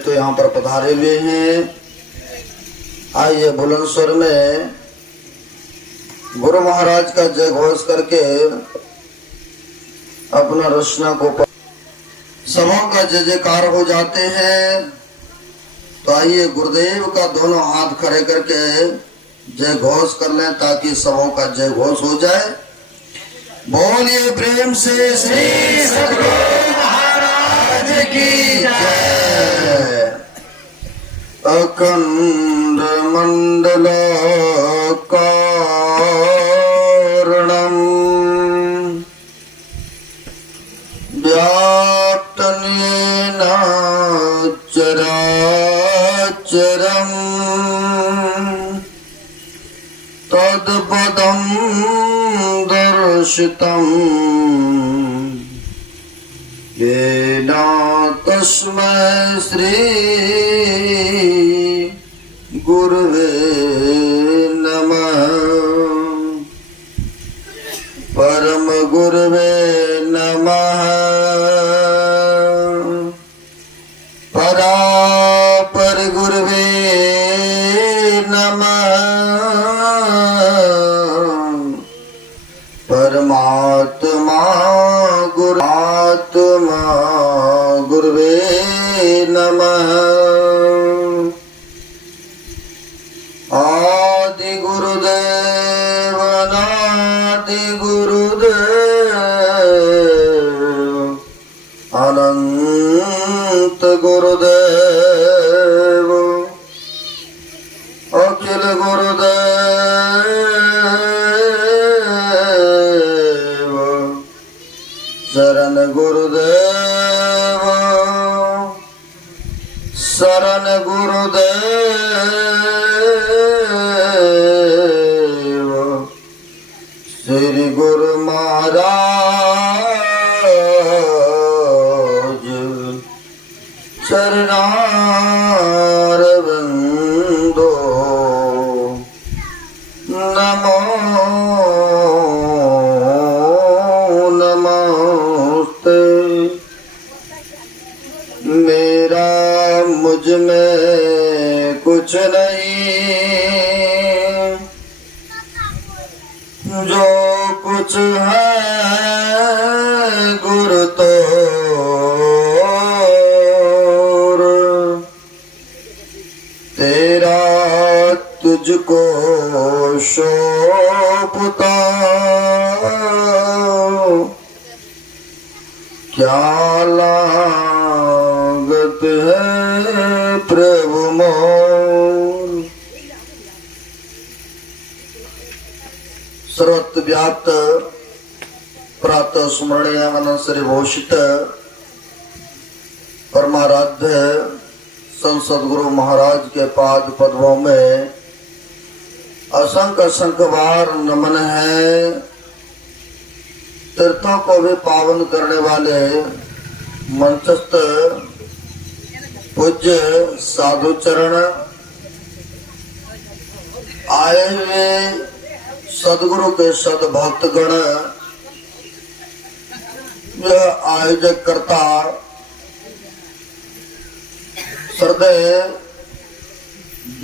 तो यहाँ पर पधारे हुए हैं। आइए बुलंद स्वर में गुरु महाराज का जय घोष करके अपना रचना को सभा का जय जयकार हो जाते हैं। तो आइए गुरुदेव का दोनों हाथ खड़े करके जय घोष कर लें ताकि सभा का जय घोष हो जाए। बोलिए प्रेम से श्री सद्गुरु महाराज की जय। अखंड मंडलाकारं व्याप्तं येन चराचरं तत्पदं दर्शितं येन तस्मै श्री गुरुवे नमः। परम गुरुवे नमः। परापर गुरुवे नमः। परमात्मा गुरुआत्मा गुरुवे नमः। आदि गुरुदेव अनादि गुरुदेव अनंत गुरुदेव अखिल गुरुदेव शरण गुरुदेव शरण गुरुदेव श्री गुरु महाराज चरणारविंदो नमो नमस्ते। मेरा मुझ में कुछ नहीं, जो कुछ है गुरु तो तेरा तुझको सौंपता। क्या लागत है प्रभु मोर। सर्वत्र व्याप्त प्रातः स्मरणीय अनंतरी भूषित परमाराध्य संसद गुरु महाराज के पाद पद्मों में असंख्य असंख्य बार नमन है। तीर्थों को भी पावन करने वाले मंचस्थ पूज्य साधु चरण आए हुए सदगुरु के सदभक्तगण, यह आयोजक करता श्रद्धेय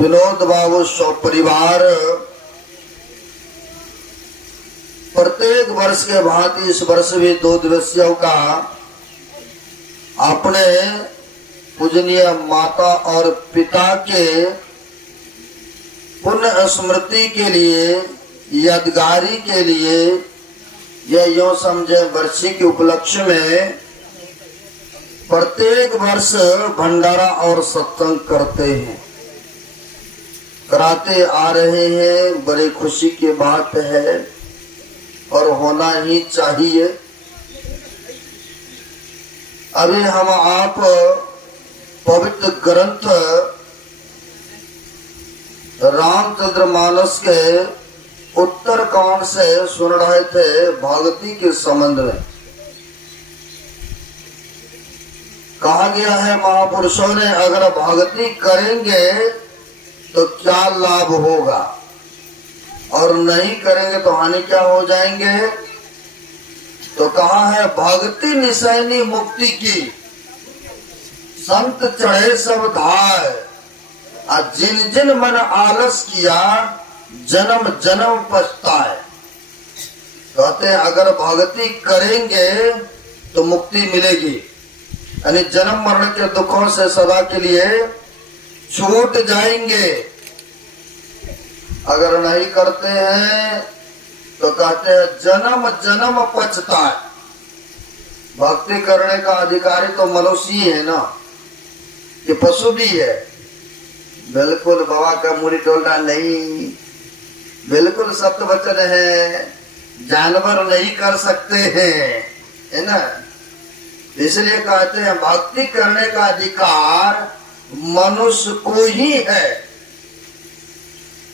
विनोद बाबू परिवार प्रत्येक वर्ष के भांति इस वर्ष भी 2 दिवसीयों का अपने पूजनीय माता और पिता के पुण्य स्मृति के लिए यादगारी के लिए यह यूं समझे वर्षी के उपलक्ष्य में प्रत्येक वर्ष भंडारा और सत्संग करते हैं, कराते आ रहे हैं। बड़ी खुशी की बात है और होना ही चाहिए। अभी हम आप पवित्र ग्रंथ रामचंद्रमानस के उत्तर कांड से सुन रहे थे भक्ति के संबंध में। कहा गया है महापुरुषों ने अगर भक्ति करेंगे तो क्या लाभ होगा और नहीं करेंगे तो हानि क्या हो जाएंगे। तो कहा है भक्ति निशानी मुक्ति की संत चढ़े सब धाय, और जिन जिन मन आलस किया जन्म जन्म पछताए। कहते हैं अगर भक्ति करेंगे तो मुक्ति मिलेगी, यानी जन्म मरण के दुखों से सदा के लिए छूट जाएंगे। अगर नहीं करते हैं तो कहते हैं जन्म जन्म पछताए। भक्ति करने का अधिकारी तो मनुष्य ही है ना, कि पशु भी है? बिल्कुल बाबा का मुड़ी टोलना नहीं, बिल्कुल सत्य वचन है, जानवर नहीं कर सकते हैं, है ना। इसलिए कहते हैं भक्ति करने का अधिकार मनुष्य को ही है।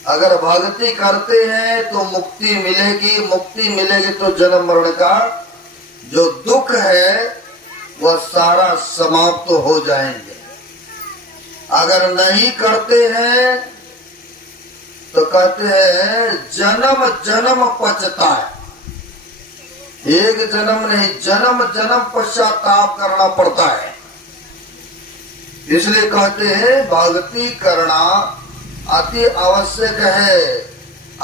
अगर भक्ति करते हैं तो मुक्ति मिलेगी, मुक्ति मिलेगी तो जन्म मरण का जो दुख है वह सारा समाप्त हो जाएंगे। अगर नहीं करते हैं तो कहते हैं जन्म जन्म पछताए। एक जन्म नहीं, जन्म जन्म पश्चाताप करना पड़ता है। इसलिए कहते हैं भक्ति करना अति आवश्यक है।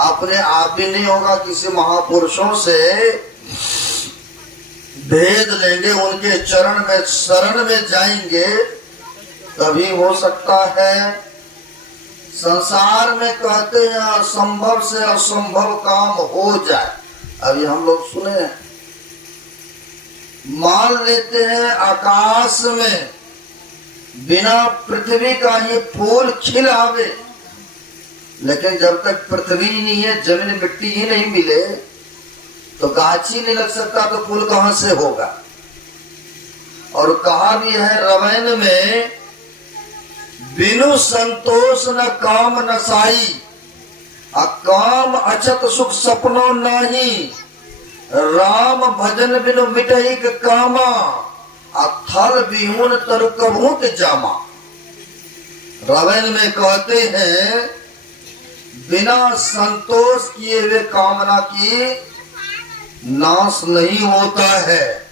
अपने आप भी नहीं होगा, किसी महापुरुषों से भेद लेंगे, उनके चरण में शरण में जाएंगे तभी हो सकता है। संसार में कहते हैं असंभव से असंभव काम हो जाए। अभी हम लोग सुने हैं, मान लेते हैं आकाश में बिना पृथ्वी का ही फूल खिल आवे, लेकिन जब तक पृथ्वी नहीं है, जमीन मिट्टी ही नहीं मिले तो गाछ ही नहीं लग सकता, तो फूल कहां से होगा। और कहा भी है रामायण में, बिनु संतोष न काम नसाई, काम अछत सुख सपनो नाही, राम भजन बिनु मिटहि कामा, थल बिहुन तरु कभू के जामा। रामायण में कहते हैं बिना संतोष किए हुए कामना की नाश नहीं होता है।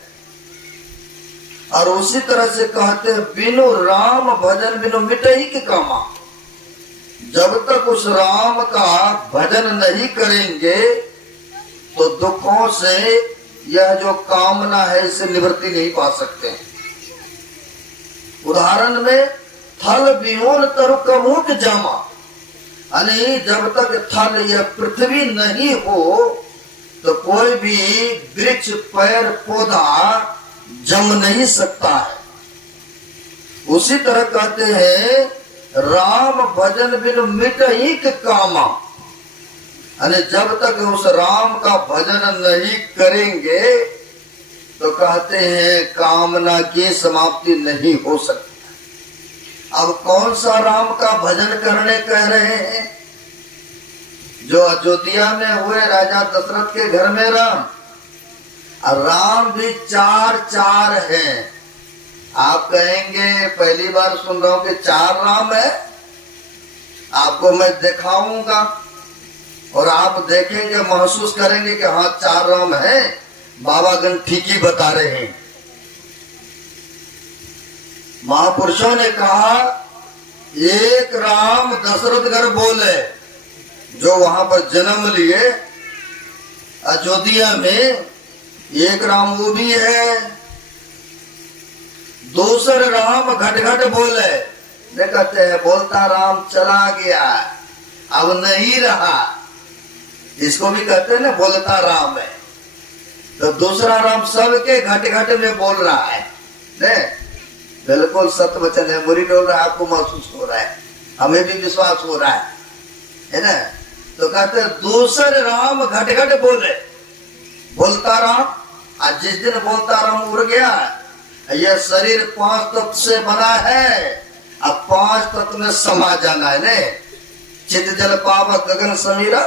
और उसी तरह से कहते हैं बिनु राम भजन बिनु मिटहि के कामा। जब तक उस राम का भजन नहीं करेंगे तो दुखों से यह जो कामना है इसे निवृत्ति नहीं पा सकते। उदाहरण में थल बिहुन तरु कमुक जामा, यानी जब तक थल या पृथ्वी नहीं हो तो कोई भी वृक्ष पेड़ पौधा जम नहीं सकता है। उसी तरह कहते हैं राम भजन बिनु मिटहि के कामा, यानी जब तक उस राम का भजन नहीं करेंगे तो कहते हैं कामना की समाप्ति नहीं हो सकती। अब कौन सा राम का भजन करने कह रहे हैं? जो अयोध्या में हुए राजा दशरथ के घर में राम, और राम भी चार चार हैं। आप कहेंगे पहली बार सुन रहा हूं कि चार राम है। आपको मैं दिखाऊंगा और आप देखेंगे, महसूस करेंगे कि हाँ चार राम है। बाबागण ठीक ही बता रहे हैं। महापुरुषों ने कहा एक राम दशरथ घर बोले, जो वहां पर जन्म लिए अयोध्या में, एक राम वो भी है। दूसरे राम घट घट बोले, कहते हैं बोलता राम चला गया, अब नहीं रहा, इसको भी कहते हैं ना बोलता राम है। तो दूसरा राम सबके घट घट में बोल रहा है। ने बिल्कुल सत्य वचन है, मुरी डोल रहा है, आपको महसूस हो रहा है, हमें भी विश्वास हो रहा है ना। तो कहते हैं दूसरे राम घट घट बोले, बोलता राम। आज जिस दिन बोलता राम उड़ गया, यह शरीर 5 तत्व से बना है, अब 5 तत्व में समा जाना है ने। चित जल पावक गगन समीरा,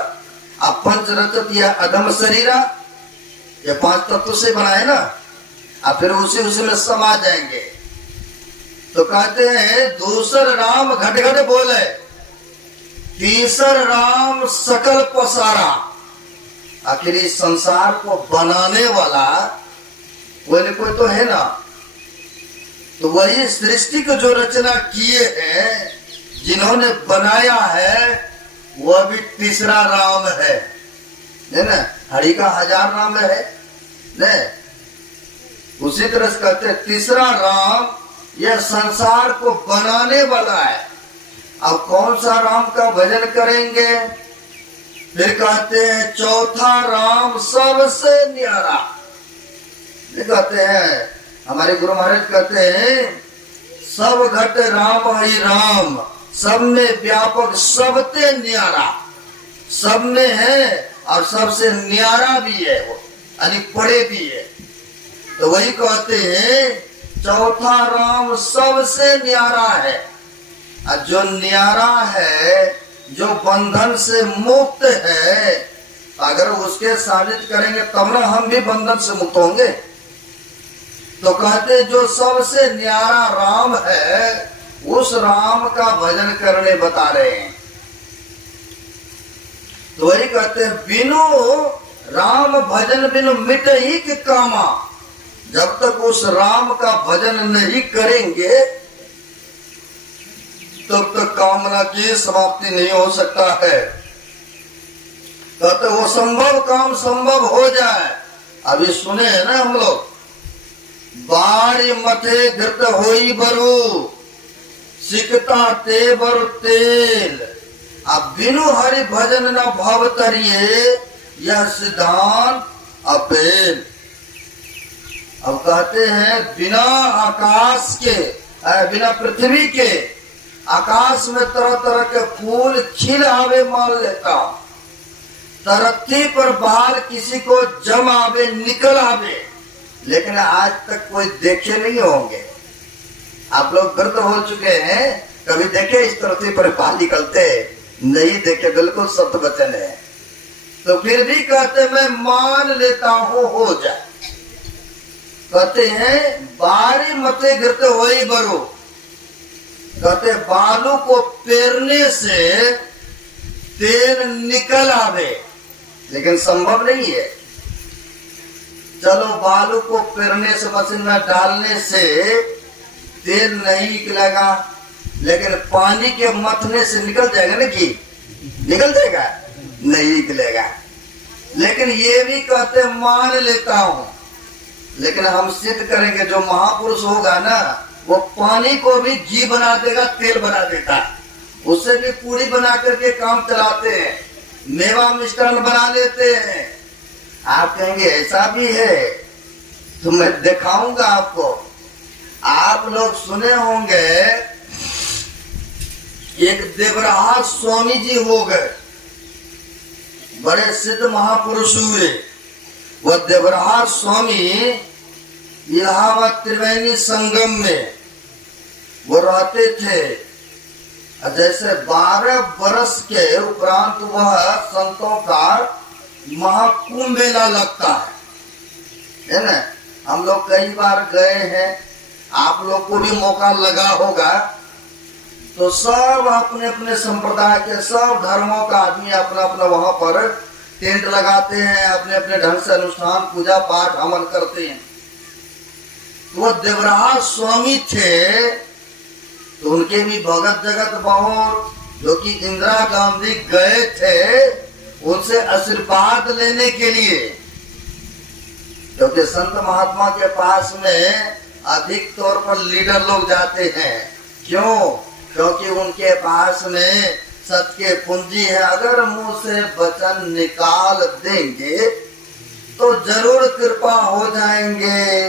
अब पंच रचत यह अधम शरीरा, ये 5 तत्व से बना है ना। अब फिर उसी में समा जाएंगे। तो कहते हैं दूसर राम घट घट बोले, तीसर राम सकल पसारा। आखिर इस संसार को बनाने वाला कोई न कोई तो है ना। तो वही सृष्टि को जो रचना किए हैं, जिन्होंने बनाया है, वह भी तीसरा राम है ना। हरि का 1000 नाम है ने। उसी तरह से कहते हैं तीसरा राम यह संसार को बनाने वाला है। अब कौन सा राम का भजन करेंगे? फिर कहते हैं चौथा राम सबसे न्यारा। कहते हैं हमारे गुरु महाराज कहते हैं सब घट राम ही राम, सब में व्यापक सबते न्यारा। सब में है और सबसे न्यारा भी है वो, यानी बड़े भी है। तो वही कहते हैं चौथा राम सबसे न्यारा है। और जो न्यारा है, जो बंधन से मुक्त है, अगर उसके सानिध्य करेंगे तब ना हम भी बंधन से मुक्त होंगे। तो कहते जो सबसे न्यारा राम है, उस राम का भजन करने बता रहे हैं। तो वही कहते हैं बिनु राम भजन बिनु मिट ही के कामा। जब तक उस राम का भजन नहीं करेंगे तब तक कामना की समाप्ति नहीं हो सकता है। कहते वो संभव काम संभव हो जाए। अभी सुने हैं ना हम लोग, बारी मथे घृत होई बरु सिकता ते बरु तेल। अब बिनु हरि भजन न भव तरिए, यह सिद्धांत अपेल। अब कहते हैं बिना आकाश के, बिना पृथ्वी के, आकाश में तरह तरह के फूल खिल आवे मान लेता हूं। तरक्की पर बाल किसी को जम आवे निकल आवे, लेकिन आज तक कोई देखे नहीं होंगे। आप लोग व्रत हो चुके हैं, कभी देखे इस तरक्की पर बाल निकलते? नहीं देखे, बिल्कुल सत्य वचन है। तो फिर भी कहते मैं मान लेता हूं हो जाए। कहते हैं बारी मते गिरते होई बरो। कहते बालू को पेरने से तेल निकल आवे, लेकिन संभव नहीं है। चलो बालू को पेरने से, मशीन में डालने से तेल नहीं निकलेगा, लेकिन पानी के मथने से निकल जाएगा ना। कि निकल जाएगा? नहीं निकलेगा। लेकिन ये भी कहते मान लेता हूं, लेकिन हम सिद्ध करेंगे जो महापुरुष होगा ना, वो पानी को भी घी बना देगा, तेल बना देगा। उससे भी पूरी बना करके काम चलाते हैं, मेवा मिष्ठान बना लेते हैं। आप कहेंगे ऐसा भी है, तो मैं दिखाऊंगा आपको। आप लोग सुने होंगे एक देवराज स्वामी जी हो गए, बड़े सिद्ध महापुरुष हुए। वह देवराज स्वामी इलाहाबाद त्रिवेणी संगम में वो रहते थे। जैसे 12 वर्ष के उपरांत वह संतों का महाकुंभ मेला लगता है ना। हम लोग कई बार गए हैं, आप लोग को भी मौका लगा होगा। तो सब अपने अपने संप्रदाय के, सब धर्मों का आदमी अपना अपना वहां पर टेंट लगाते हैं, अपने अपने ढंग से अनुष्ठान पूजा पाठ अमल करते हैं। तो वो देवराज स्वामी थे, तो उनके भी भगत जगत बहुत, जो कि इंदिरा गांधी गए थे उनसे आशीर्वाद लेने के लिए। क्योंकि संत महात्मा के पास में अधिक तौर पर लीडर लोग जाते हैं। क्यों? क्योंकि उनके पास में सत्य के पूंजी है। अगर मुंह से वचन निकाल देंगे तो जरूर कृपा हो जाएंगे,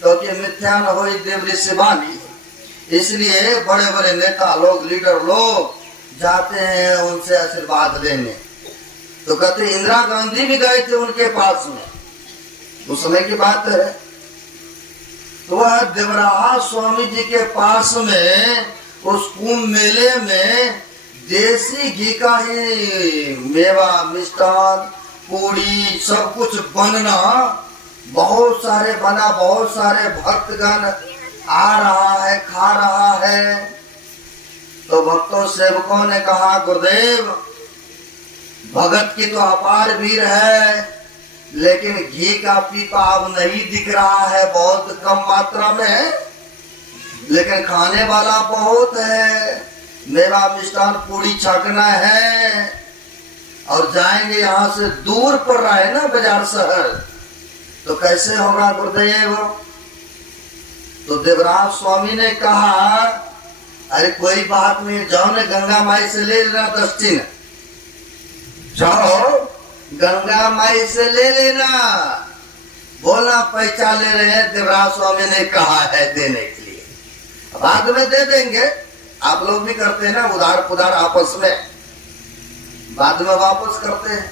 क्योंकि मिथ्या न होई देवरी शिवानी। इसलिए बड़े बड़े नेता लोग, लीडर लोग जाते हैं उनसे आशीर्वाद लेने। तो कहते इंदिरा गांधी भी गए थे उनके पास में, उस समय की बात है। तो वह देवराज स्वामी जी के पास में उस कुंभ मेले में देसी घी का ही मेवा मिष्ठान पूरी सब कुछ बनना, बहुत सारे बना, बहुत सारे भक्तगण आ रहा है, खा रहा है। तो भक्तों सेवकों ने कहा गुरुदेव भगत की तो अपार भीड़ है, लेकिन घी का पीपा अब नहीं दिख रहा है, बहुत कम मात्रा में है। लेकिन खाने वाला बहुत है, मेवा मिष्ठान पूरी छकना है, और जाएंगे यहाँ से दूर पड़ रहा है ना बाजार शहर, तो कैसे होगा गुरुदेव? तो देवराज स्वामी ने कहा अरे कोई बात नहीं, जाओ ने गंगा माई से ले लेना 10 टीन, जाओ गंगा माई से ले लेना। बोला पैसा ले रहे हैं, देवराज स्वामी ने कहा है देने के लिए, बाद में दे देंगे। आप लोग भी करते हैं ना उधार पुधार आपस में, बाद में वापस करते हैं।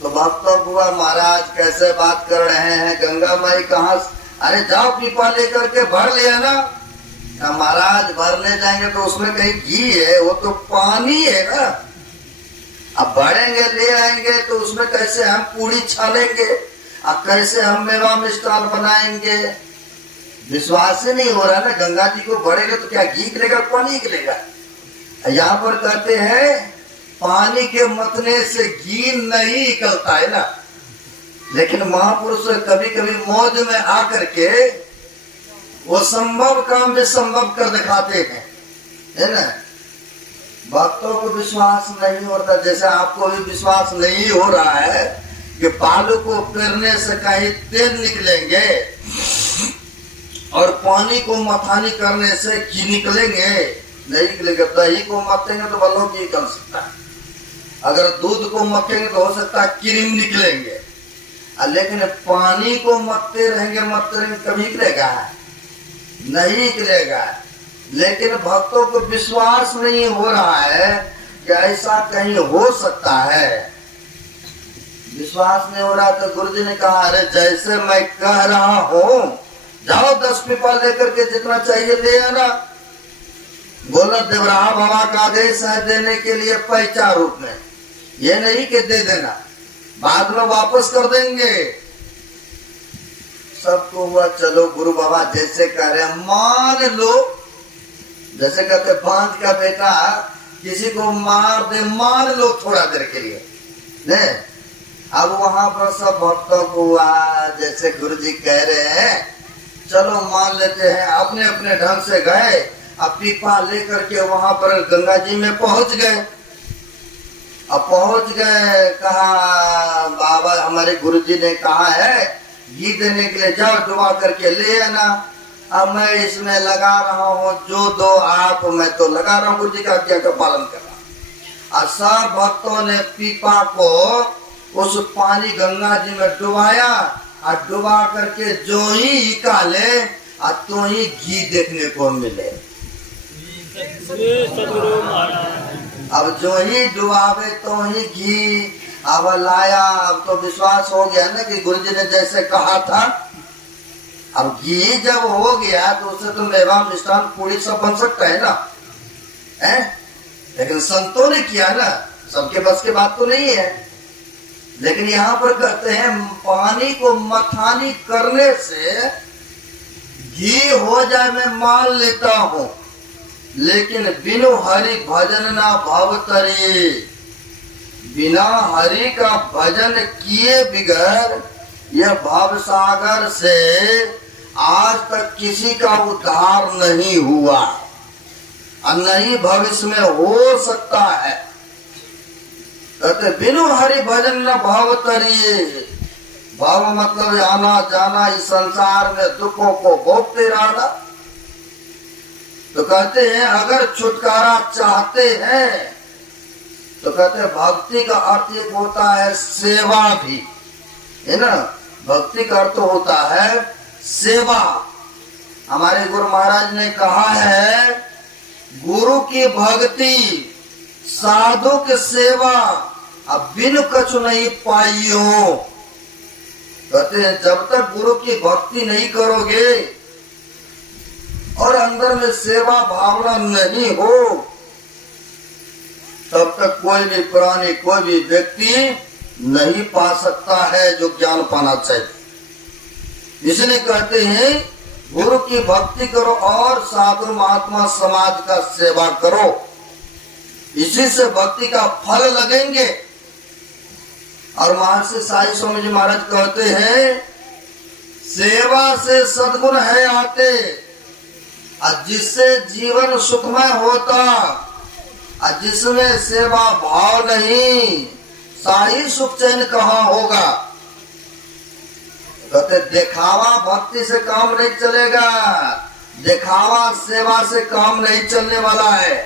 तो भक्तों हुआ महाराज कैसे बात कर रहे हैं, गंगा माई कहाँ? अरे जाओ पीपा लेकर के भर लिया ना। महाराज भरने जाएंगे तो उसमें कहीं घी है, वो तो पानी है ना। अब भरेंगे ले आएंगे तो उसमें कैसे हम पूरी छानेंगे, अब कैसे हम मेवा मिष्ठान बनाएंगे? विश्वास ही नहीं हो रहा ना। गंगा जी को भरेंगे तो क्या घी निकलेगा पानी निकलेगा? यहाँ पर कहते हैं पानी के मतने से घी नहीं निकलता है ना, लेकिन महापुरुष कभी कभी मौज में आकर के वो संभव काम भी संभव कर दिखाते हैं, है ना। भक्तों को विश्वास नहीं होता, जैसे आपको भी विश्वास नहीं हो रहा है कि बालू को पेरने से कहीं तेल निकलेंगे और पानी को मथानी करने से घी निकलेंगे, नहीं निकलेगा। दही को मतेंगे तो बलो घी निकल सकता है, अगर दूध को मतेंगे तो हो सकता है क्रीम निकलेंगे, लेकिन पानी को मत्ते रहेंगे कभी निकलेगा? नहीं निकलेगा। लेकिन भक्तों को विश्वास नहीं हो रहा है कि ऐसा कहीं हो सकता है। विश्वास नहीं हो रहा तो गुरुजी ने कहा अरे जैसे मैं कह रहा हूं, जाओ 10 पीपा लेकर के जितना चाहिए ले आना। बोला देवराहा बाबा का आदेश है देने के लिए पैसा रूप में, ये नहीं कि दे देना बाद में वापस कर देंगे। सबको हुआ चलो गुरु बाबा जैसे कह रहे हैं मान लो, जैसे कहते बांझ का बेटा किसी को मार दे, मान लो थोड़ा देर के लिए ने। अब वहां पर सब भक्तों को हुआ जैसे गुरु जी कह रहे हैं चलो मान लेते हैं, अपने अपने ढंग से गए, अब पीपा लेकर के वहां पर गंगा जी में पहुंच गए। अब पहुंच गए, कहा बाबा हमारे गुरुजी ने कहा है घी देने के लिए, जाओ डुबा करके ले आना। अब मैं इसमें लगा रहा हूँ, जो दो आप मैं तो लगा रहा हूँ, गुरुजी का आज्ञा का पालन कर रहा। और सब भक्तों ने पीपा को उस पानी गंगा जी में डुबाया, और डुबा करके जो ही निकाले और तो ही घी देखने को मिले। अब जो ही डुबावे तो ही घी अब लाया। अब तो विश्वास हो गया ना कि गुरुजी ने जैसे कहा था। अब घी जब हो गया तो उससे तो मेवा मिष्ठान पूरी सब बन सकता है ना, है? लेकिन संतों ने किया ना, सबके बस की बात तो नहीं है। लेकिन यहाँ पर कहते हैं पानी को मथानी करने से घी हो जाए मैं मान लेता हूँ, लेकिन बिनु हरि भजन ना भवतरी, बिना हरि का भजन किए बिगर यह भव सागर से आज तक किसी का उद्धार नहीं हुआ और नहीं भविष्य में हो सकता है। कहते बिनु हरि भजन न भवतरी, भव मतलब आना जाना, इस संसार में दुखों को भोगते रहना। तो कहते हैं अगर छुटकारा चाहते हैं तो कहते हैं भक्ति का अर्थ एक होता है सेवा भी, है ना। भक्ति का अर्थ होता है सेवा। हमारे गुरु महाराज ने कहा है गुरु की भक्ति साधु की सेवा अब बिन कछु नहीं पाइयो। कहते हैं जब तक गुरु की भक्ति नहीं करोगे और अंदर में सेवा भावना नहीं हो, तब तक कोई भी प्राणी कोई भी व्यक्ति नहीं पा सकता है जो ज्ञान पाना चाहिए। इसलिए कहते हैं गुरु की भक्ति करो और साधु महात्मा समाज का सेवा करो, इसी से भक्ति का फल लगेंगे। और महर्षि साई स्वामी जी महाराज कहते हैं सेवा से सद्गुण है आते, और जिससे जीवन सुखमय होता और जिसमें सेवा भाव नहीं, साही सुख चैन कहाँ होगा। कहते दिखावा भक्ति से काम नहीं चलेगा, दिखावा सेवा से काम नहीं चलने वाला है।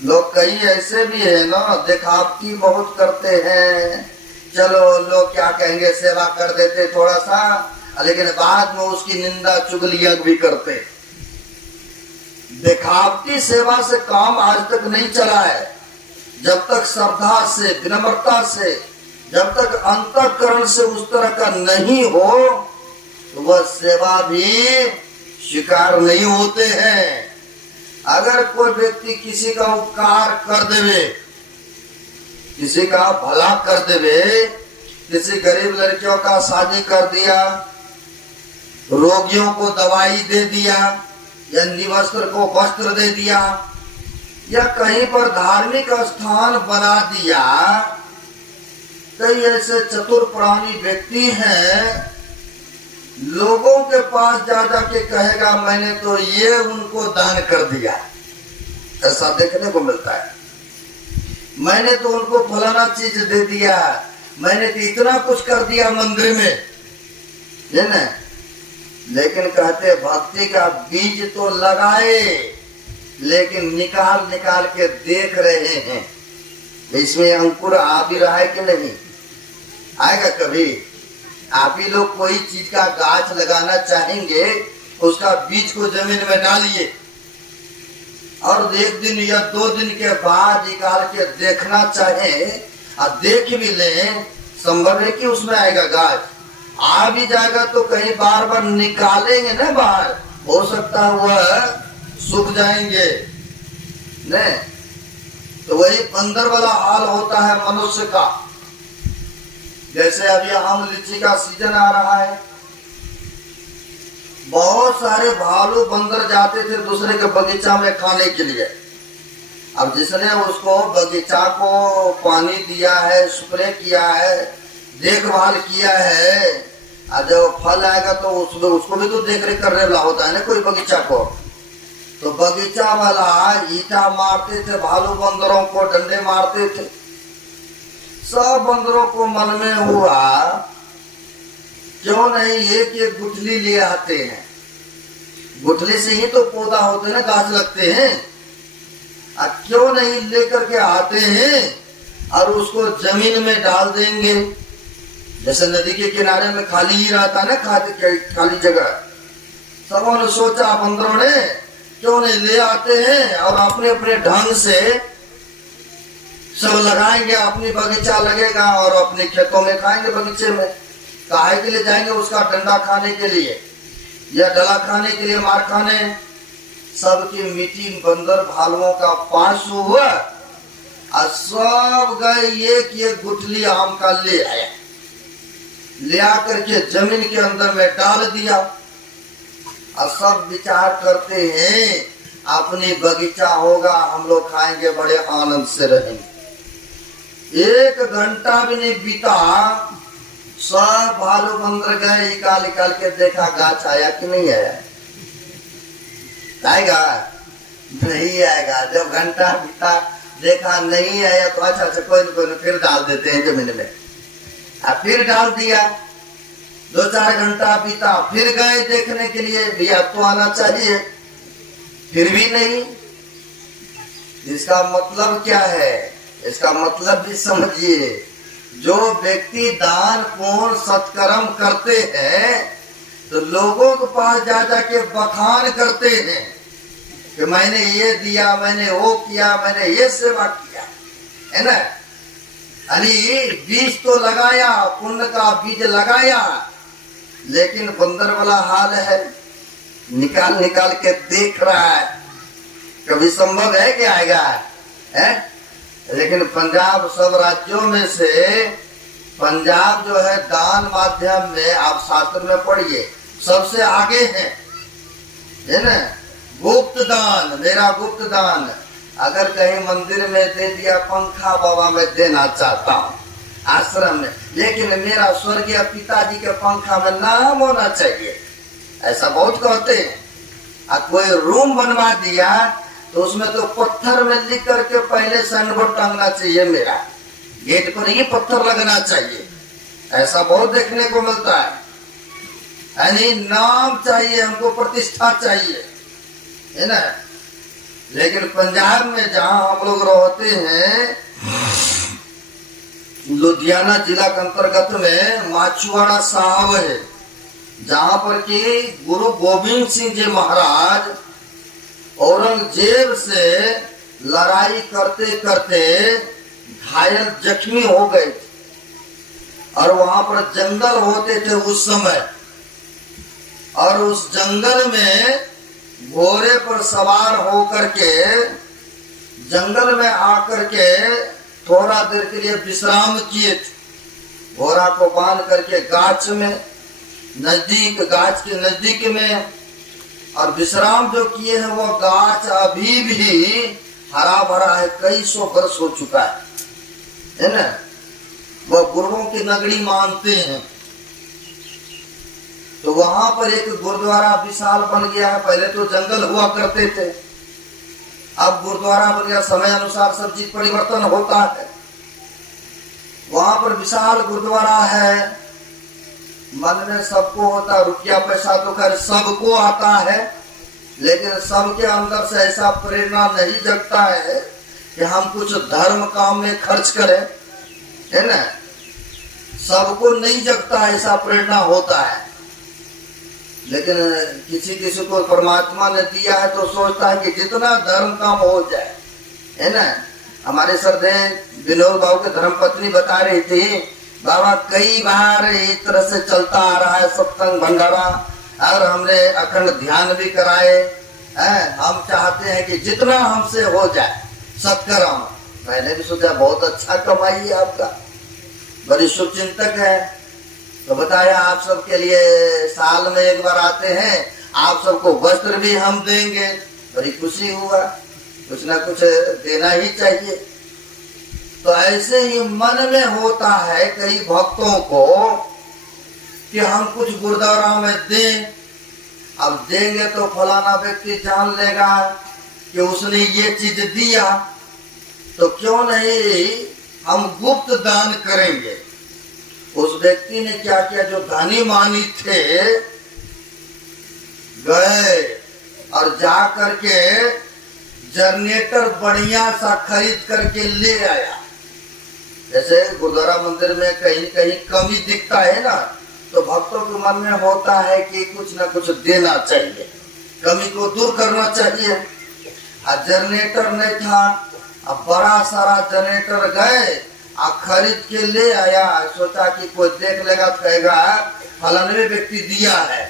लोग कई ऐसे भी है ना, दिखावटी बहुत करते हैं। चलो लोग क्या कहेंगे, सेवा कर देते थोड़ा सा, लेकिन बाद में उसकी निंदा चुगलियां भी करते। दिखावटी सेवा से काम आज तक नहीं चला है। जब तक श्रद्धा से, विनम्रता से, जब तक अंतःकरण से उस तरह का नहीं हो तो वह सेवा भी स्वीकार नहीं होते हैं। अगर कोई व्यक्ति किसी का उपकार कर देवे, किसी का भला कर देवे, किसी गरीब लड़कियों का शादी कर दिया, रोगियों को दवाई दे दिया, या निवस्त्र को वस्त्र दे दिया, या कहीं पर धार्मिक स्थान बना दिया, कई ऐसे चतुर प्राणी व्यक्ति हैं, लोगों के पास जा के कहेगा मैंने तो ये उनको दान कर दिया। ऐसा देखने को मिलता है। मैंने तो उनको फलाना चीज दे दिया, मैंने तो इतना कुछ कर दिया मंदिर में, है ना। लेकिन कहते भक्ति का बीज तो लगाए, लेकिन निकाल निकाल के देख रहे हैं इसमें अंकुर आ भी रहा है कि नहीं। आएगा कभी। आप ही लोग कोई चीज का गाछ लगाना चाहेंगे, उसका बीज को जमीन में डालिए और 1 दिन या 2 दिन के बाद निकाल के देखना चाहें और देख भी लें, संभव है कि उसमें आएगा गाछ। आ भी जाएगा तो कहीं बार बार निकालेंगे ना बाहर, हो सकता है वह सूख जाएंगे न। तो वही बंदर वाला हाल होता है मनुष्य का। जैसे अभी आम लीची का सीजन आ रहा है, बहुत सारे भालू बंदर जाते थे दूसरे के बगीचा में खाने के लिए। अब जिसने उसको बगीचा को पानी दिया है, स्प्रे किया है, देखभाल किया है, और जब फल आएगा तो उसको भी तो देख रेख करने वाला होता है ना कोई बगीचा को। तो बगीचा वाला ईटा मारते थे, भालू बंदरों को डंडे मारते थे। सब बंदरों को मन में हुआ क्यों नहीं एक एक गुठली ले आते हैं, गुठली से ही तो पौधा होते हैं, गाछ लगते हैं। अब क्यों नहीं लेकर के आते हैं और उसको जमीन में डाल देंगे। जैसे नदी के किनारे में खाली ही रहता है ना, खाली जगह। सबों ने सोचा, बंदरों ने, क्यों नहीं ले आते हैं और अपने अपने ढंग से सब लगाएंगे, अपनी बगीचा लगेगा और अपने खेतों में खाएंगे। बगीचे में काहे के लिए जाएंगे, उसका डंडा खाने के लिए या डला खाने के लिए, मार खाने। सबकी मीटिंग बंदर भालुओं का पास हुआ और सब गए एक एक गुठली आम का ले आया, ले आकर के जमीन के अंदर में डाल दिया। और सब विचार करते हैं अपनी बगीचा होगा, हम लोग खाएंगे, बड़े आनंद से रहेंगे। 1 घंटा भी नहीं बीता, सब भालू बंदर गए, निकाल के देखा गाछ आया कि नहीं आया। आएगा नहीं आएगा। जब घंटा बीता देखा नहीं आया तो अच्छा कोई न फिर डाल देते हैं जमीन में। अब फिर डाल दिया। 2-4 घंटा बीता, फिर गए देखने के लिए, भैया तो आना चाहिए, फिर भी नहीं। इसका मतलब क्या है, इसका मतलब भी समझिए। जो व्यक्ति दान पुण्य सत्कर्म करते हैं तो लोगों के पास जा के बखान करते हैं कि मैंने ये दिया, मैंने वो किया, मैंने ये सेवा किया, है ना। अरे बीज तो लगाया, पुण्य का बीज लगाया, लेकिन बंदर वाला हाल है, निकाल के देख रहा है। कभी संभव है कि आएगा है। लेकिन पंजाब सब राज्यों में से पंजाब जो है दान माध्यम में, आप शास्त्र में पढ़िए, सबसे आगे है ना। गुप्त दान, मेरा गुप्त दान। अगर कहीं मंदिर में दे दिया पंखा, बाबा मैं देना चाहता हूँ आश्रम में, लेकिन मेरा स्वर्गीय पिताजी के पंखा में नाम होना चाहिए, ऐसा बहुत कहते हैं। कोई रूम बनवा दिया तो उसमें तो पत्थर में लिख करके पहले साइन बोर्ड टांगना चाहिए, मेरा गेट पर ही पत्थर लगना चाहिए। ऐसा बहुत देखने को मिलता है। यानी नाम चाहिए हमको, प्रतिष्ठा चाहिए, है ना। लेकिन पंजाब में जहां हम लोग रहते हैं, लुधियाना जिला के अंतर्गत में माछुआड़ा साहब है, जहां पर कि गुरु गोविंद सिंह जी महाराज औरंगजेब से लड़ाई करते करते घायल जख्मी हो गए थे, और वहां पर जंगल होते थे उस समय, और उस जंगल में घोड़े पर सवार होकर के जंगल में आकर के थोड़ा देर के लिए विश्राम किए थे। घोड़ा को बांध करके गाछ में गाछ के नजदीक में, और विश्राम जो किए हैं वो गाछ अभी भी हरा भरा है, कई सौ वर्ष हो चुका है ना। वो गुरुओं की नगरी मानते हैं। तो वहां पर एक गुरुद्वारा विशाल बन गया है। पहले तो जंगल हुआ करते थे, अब गुरुद्वारा बन गया। समय अनुसार सब चीज परिवर्तन होता है। वहां पर विशाल गुरुद्वारा है। मन में सबको होता, रुपया पैसा तो खैर सबको आता है, लेकिन सबके अंदर से ऐसा प्रेरणा नहीं जगता है कि हम कुछ धर्म काम में खर्च करें, है ना। सबको नहीं जगता ऐसा प्रेरणा होता है। लेकिन किसी किसी को परमात्मा ने दिया है तो सोचता है कि जितना धर्म काम हो जाए, है ना। हमारे श्रद्धेय विनोद बाबू के धर्म पत्नी बता रही थी, बाबा कई बार इस तरह से चलता आ रहा है सत्संग भंडारा, और हमने अखंड ध्यान भी कराए हैं। हम चाहते हैं कि जितना हमसे हो जाए सत्कर्म। मैंने भी सोचा बहुत अच्छा कमाई है आपका, बड़ी शुभ चिंतक है। तो बताया आप सबके लिए साल में एक बार आते हैं, आप सबको वस्त्र भी हम देंगे। बड़ी खुशी हुआ, कुछ ना कुछ देना ही चाहिए। तो ऐसे ही मन में होता है कई भक्तों को कि हम कुछ गुरुद्वारा में दें। अब देंगे तो फलाना व्यक्ति जान लेगा कि उसने ये चीज दिया, तो क्यों नहीं हम गुप्त दान करेंगे। उस व्यक्ति ने क्या किया, जो धनी मानी थे, गए और जा करके जनरेटर बढ़िया सा खरीद करके ले आया। जैसे गुरुद्वारा मंदिर में कहीं कहीं कमी दिखता है ना, तो भक्तों के मन में होता है कि कुछ ना कुछ देना चाहिए, कमी को दूर करना चाहिए। जनरेटर नहीं था, अब बड़ा सारा जनरेटर गए, खरीद के ले आया। सोचा कि कोई देख लेगा तो कहेगा फलाने व्यक्ति दिया है,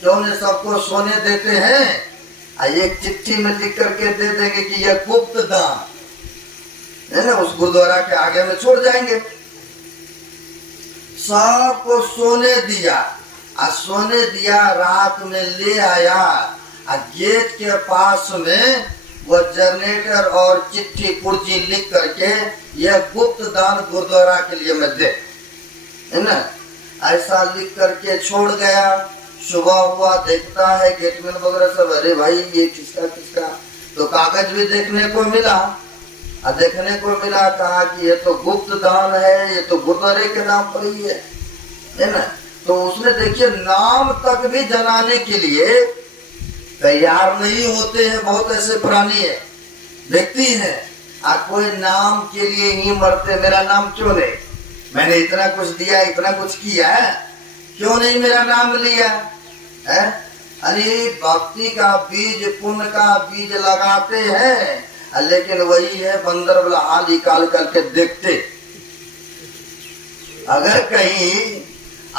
क्यों ने सबको सोने देते हैं। एक चिट्ठी में लिख करके दे देंगे कि यह गुप्त दान है ना, उस गुरुद्वारा के आगे में छोड़ जाएंगे। सबको सोने दिया, सोने दिया, रात में ले आया। गेट के पास में वो जनरेटर और चिट्ठी पुर्जी लिख करके यह गुप्त दान गुरुद्वारा के लिए मैं दे, है ना। ऐसा लिख करके छोड़ गया। सुबह हुआ, देखता है गेटमैन वगैरह सब, अरे भाई ये किसका किसका, तो कागज भी देखने को मिला। देखने को मिला, कहा कि ये तो गुप्त दान है, ये तो गुरुद्वारे के नाम पर ही है ना। तो उसने देखिए नाम तक भी जनाने के लिए तैयार नहीं होते हैं। बहुत ऐसे पुरानी है व्यक्ति हैं, कोई नाम के लिए ही मरते, मेरा नाम क्यों नहीं, मैंने इतना कुछ दिया, इतना कुछ किया है, क्यों नहीं मेरा नाम लिया है। अरे भक्ति का बीज, पुण्य का बीज लगाते हैं, लेकिन वही है बंदर वाला हाल निकाल करके देखते। अगर कहीं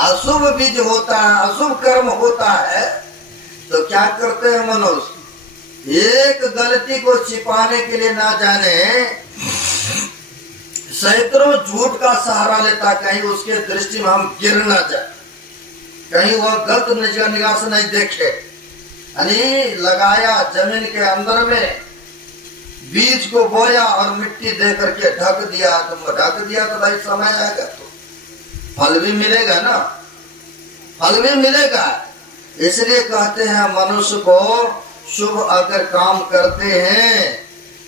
अशुभ बीज होता है, अशुभ कर्म होता है, तो क्या करते हैं मनुष्य, एक गलती को छिपाने के लिए ना जाने सैकड़ों झूठ का सहारा लेता, कहीं उसके दृष्टि में हम गिर न जाए, कहीं वह गलत निगाह से नहीं देखे। लगाया जमीन के अंदर में, बीज को बोया और मिट्टी दे करके ढक दिया। तो ढक दिया तो भाई समय आएगा तो फल भी मिलेगा ना, फल भी मिलेगा। इसलिए कहते हैं मनुष्य को शुभ अगर काम करते हैं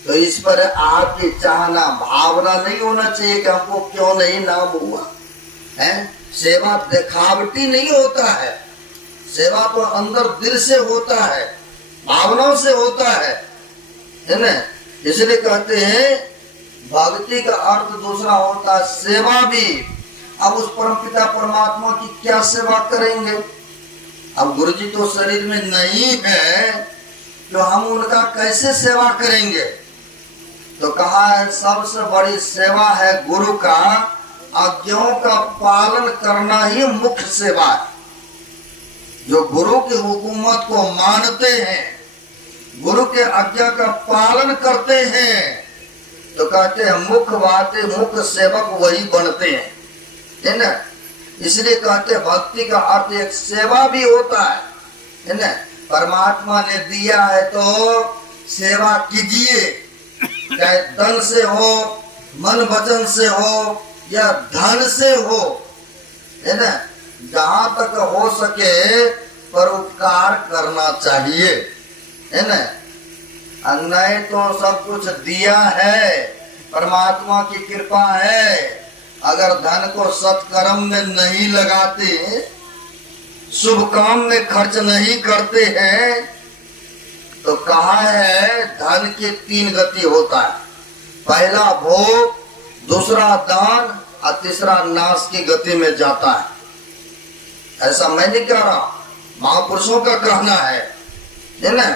तो इस पर आपकी चाहना भावना नहीं होना चाहिए कि हमको क्यों नहीं नाम हुआ है। सेवा दिखावटी नहीं होता है, सेवा तो अंदर दिल से होता है, भावनाओं से होता है ना। इसलिए कहते हैं भक्ति का अर्थ दूसरा होता है सेवा भी। अब उस परमपिता परमात्मा की क्या सेवा करेंगे? अब गुरु जी तो शरीर में नहीं है तो हम उनका कैसे सेवा करेंगे? तो कहा है सबसे बड़ी सेवा है गुरु का आज्ञाओं का पालन करना ही मुख्य सेवा है। जो गुरु की हुकूमत को मानते हैं, गुरु के आज्ञा का पालन करते हैं, तो कहते हैं मुख्य बातें मुख्य सेवक वही बनते हैं, है ना। इसलिए कहते हैं भक्ति का अर्थ एक सेवा भी होता है ना। परमात्मा ने दिया है तो सेवा कीजिए, चाहे तन से हो, मन वचन से हो या धन से हो, है ना। जहां तक हो सके परोपकार करना चाहिए, है ना। नहीं तो सब कुछ दिया है, परमात्मा की कृपा है। अगर धन को सत्कर्म में नहीं लगाते, शुभ काम में खर्च नहीं करते हैं, तो कहा है धन की 3 गति होता है। पहला भोग, दूसरा दान और तीसरा नाश की गति में जाता है। ऐसा मैं नहीं कह रहा, महापुरुषों का कहना है ना।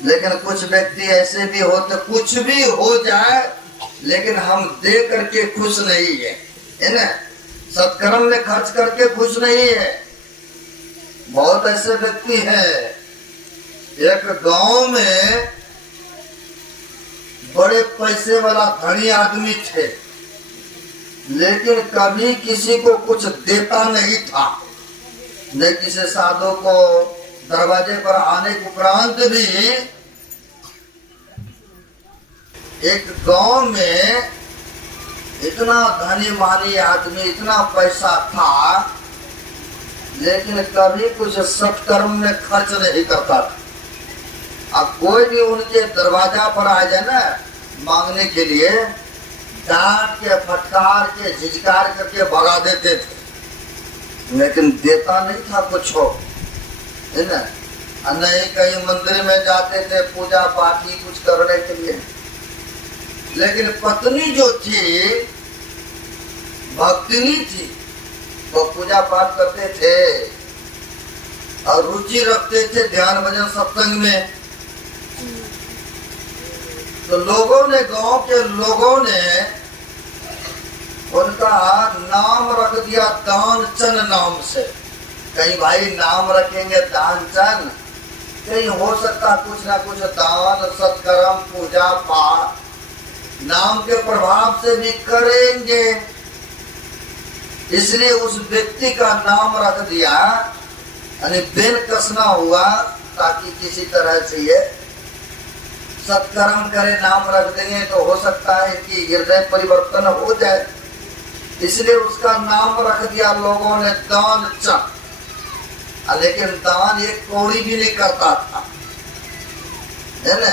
लेकिन कुछ व्यक्ति ऐसे भी होते, कुछ भी हो जाए लेकिन हम दे करके खुश नहीं है ना। सत्कर्म में खर्च करके खुश नहीं है। बहुत ऐसे व्यक्ति हैं। एक गांव में बड़े पैसे वाला धनी आदमी थे, लेकिन कभी किसी को कुछ देता नहीं था। न किसी साधु को दरवाजे पर आने के उपरांत भी एक गांव में इतना धनी मानी आदमी, इतना पैसा था, लेकिन कभी कुछ सत्कर्म में खर्च नहीं करता था। अब कोई भी उनके दरवाजा पर आ जाए ना मांगने के लिए, डांट के, फटकार के, झिझकार करके भगा देते थे, लेकिन देता नहीं था कुछ हो, है ना। नहीं कहीं मंदिर में जाते थे पूजा पाठ ही कुछ करने के लिए। लेकिन पत्नी जो थी भक्तिनी थी, वो पूजा पाठ करते थे और रुचि रखते थे ध्यान भजन सत्संग में। तो लोगों ने, गांव के लोगों ने उनका नाम रख दिया दानचंद नाम से। कहीं भाई नाम रखेंगे दानचंद, कहीं हो सकता कुछ ना कुछ दान सत्कर्म पूजा पाठ नाम के प्रभाव से भी करेंगे। इसलिए उस व्यक्ति का नाम रख दिया, यानी बेन कसना हुआ, ताकि किसी तरह से ये सत्कर्म करे। नाम रख देंगे तो हो सकता है कि हृदय परिवर्तन हो जाए, इसलिए उसका नाम रख दिया लोगों ने दानचंद। लेकिन दान एक कौड़ी भी नहीं करता था, है ना।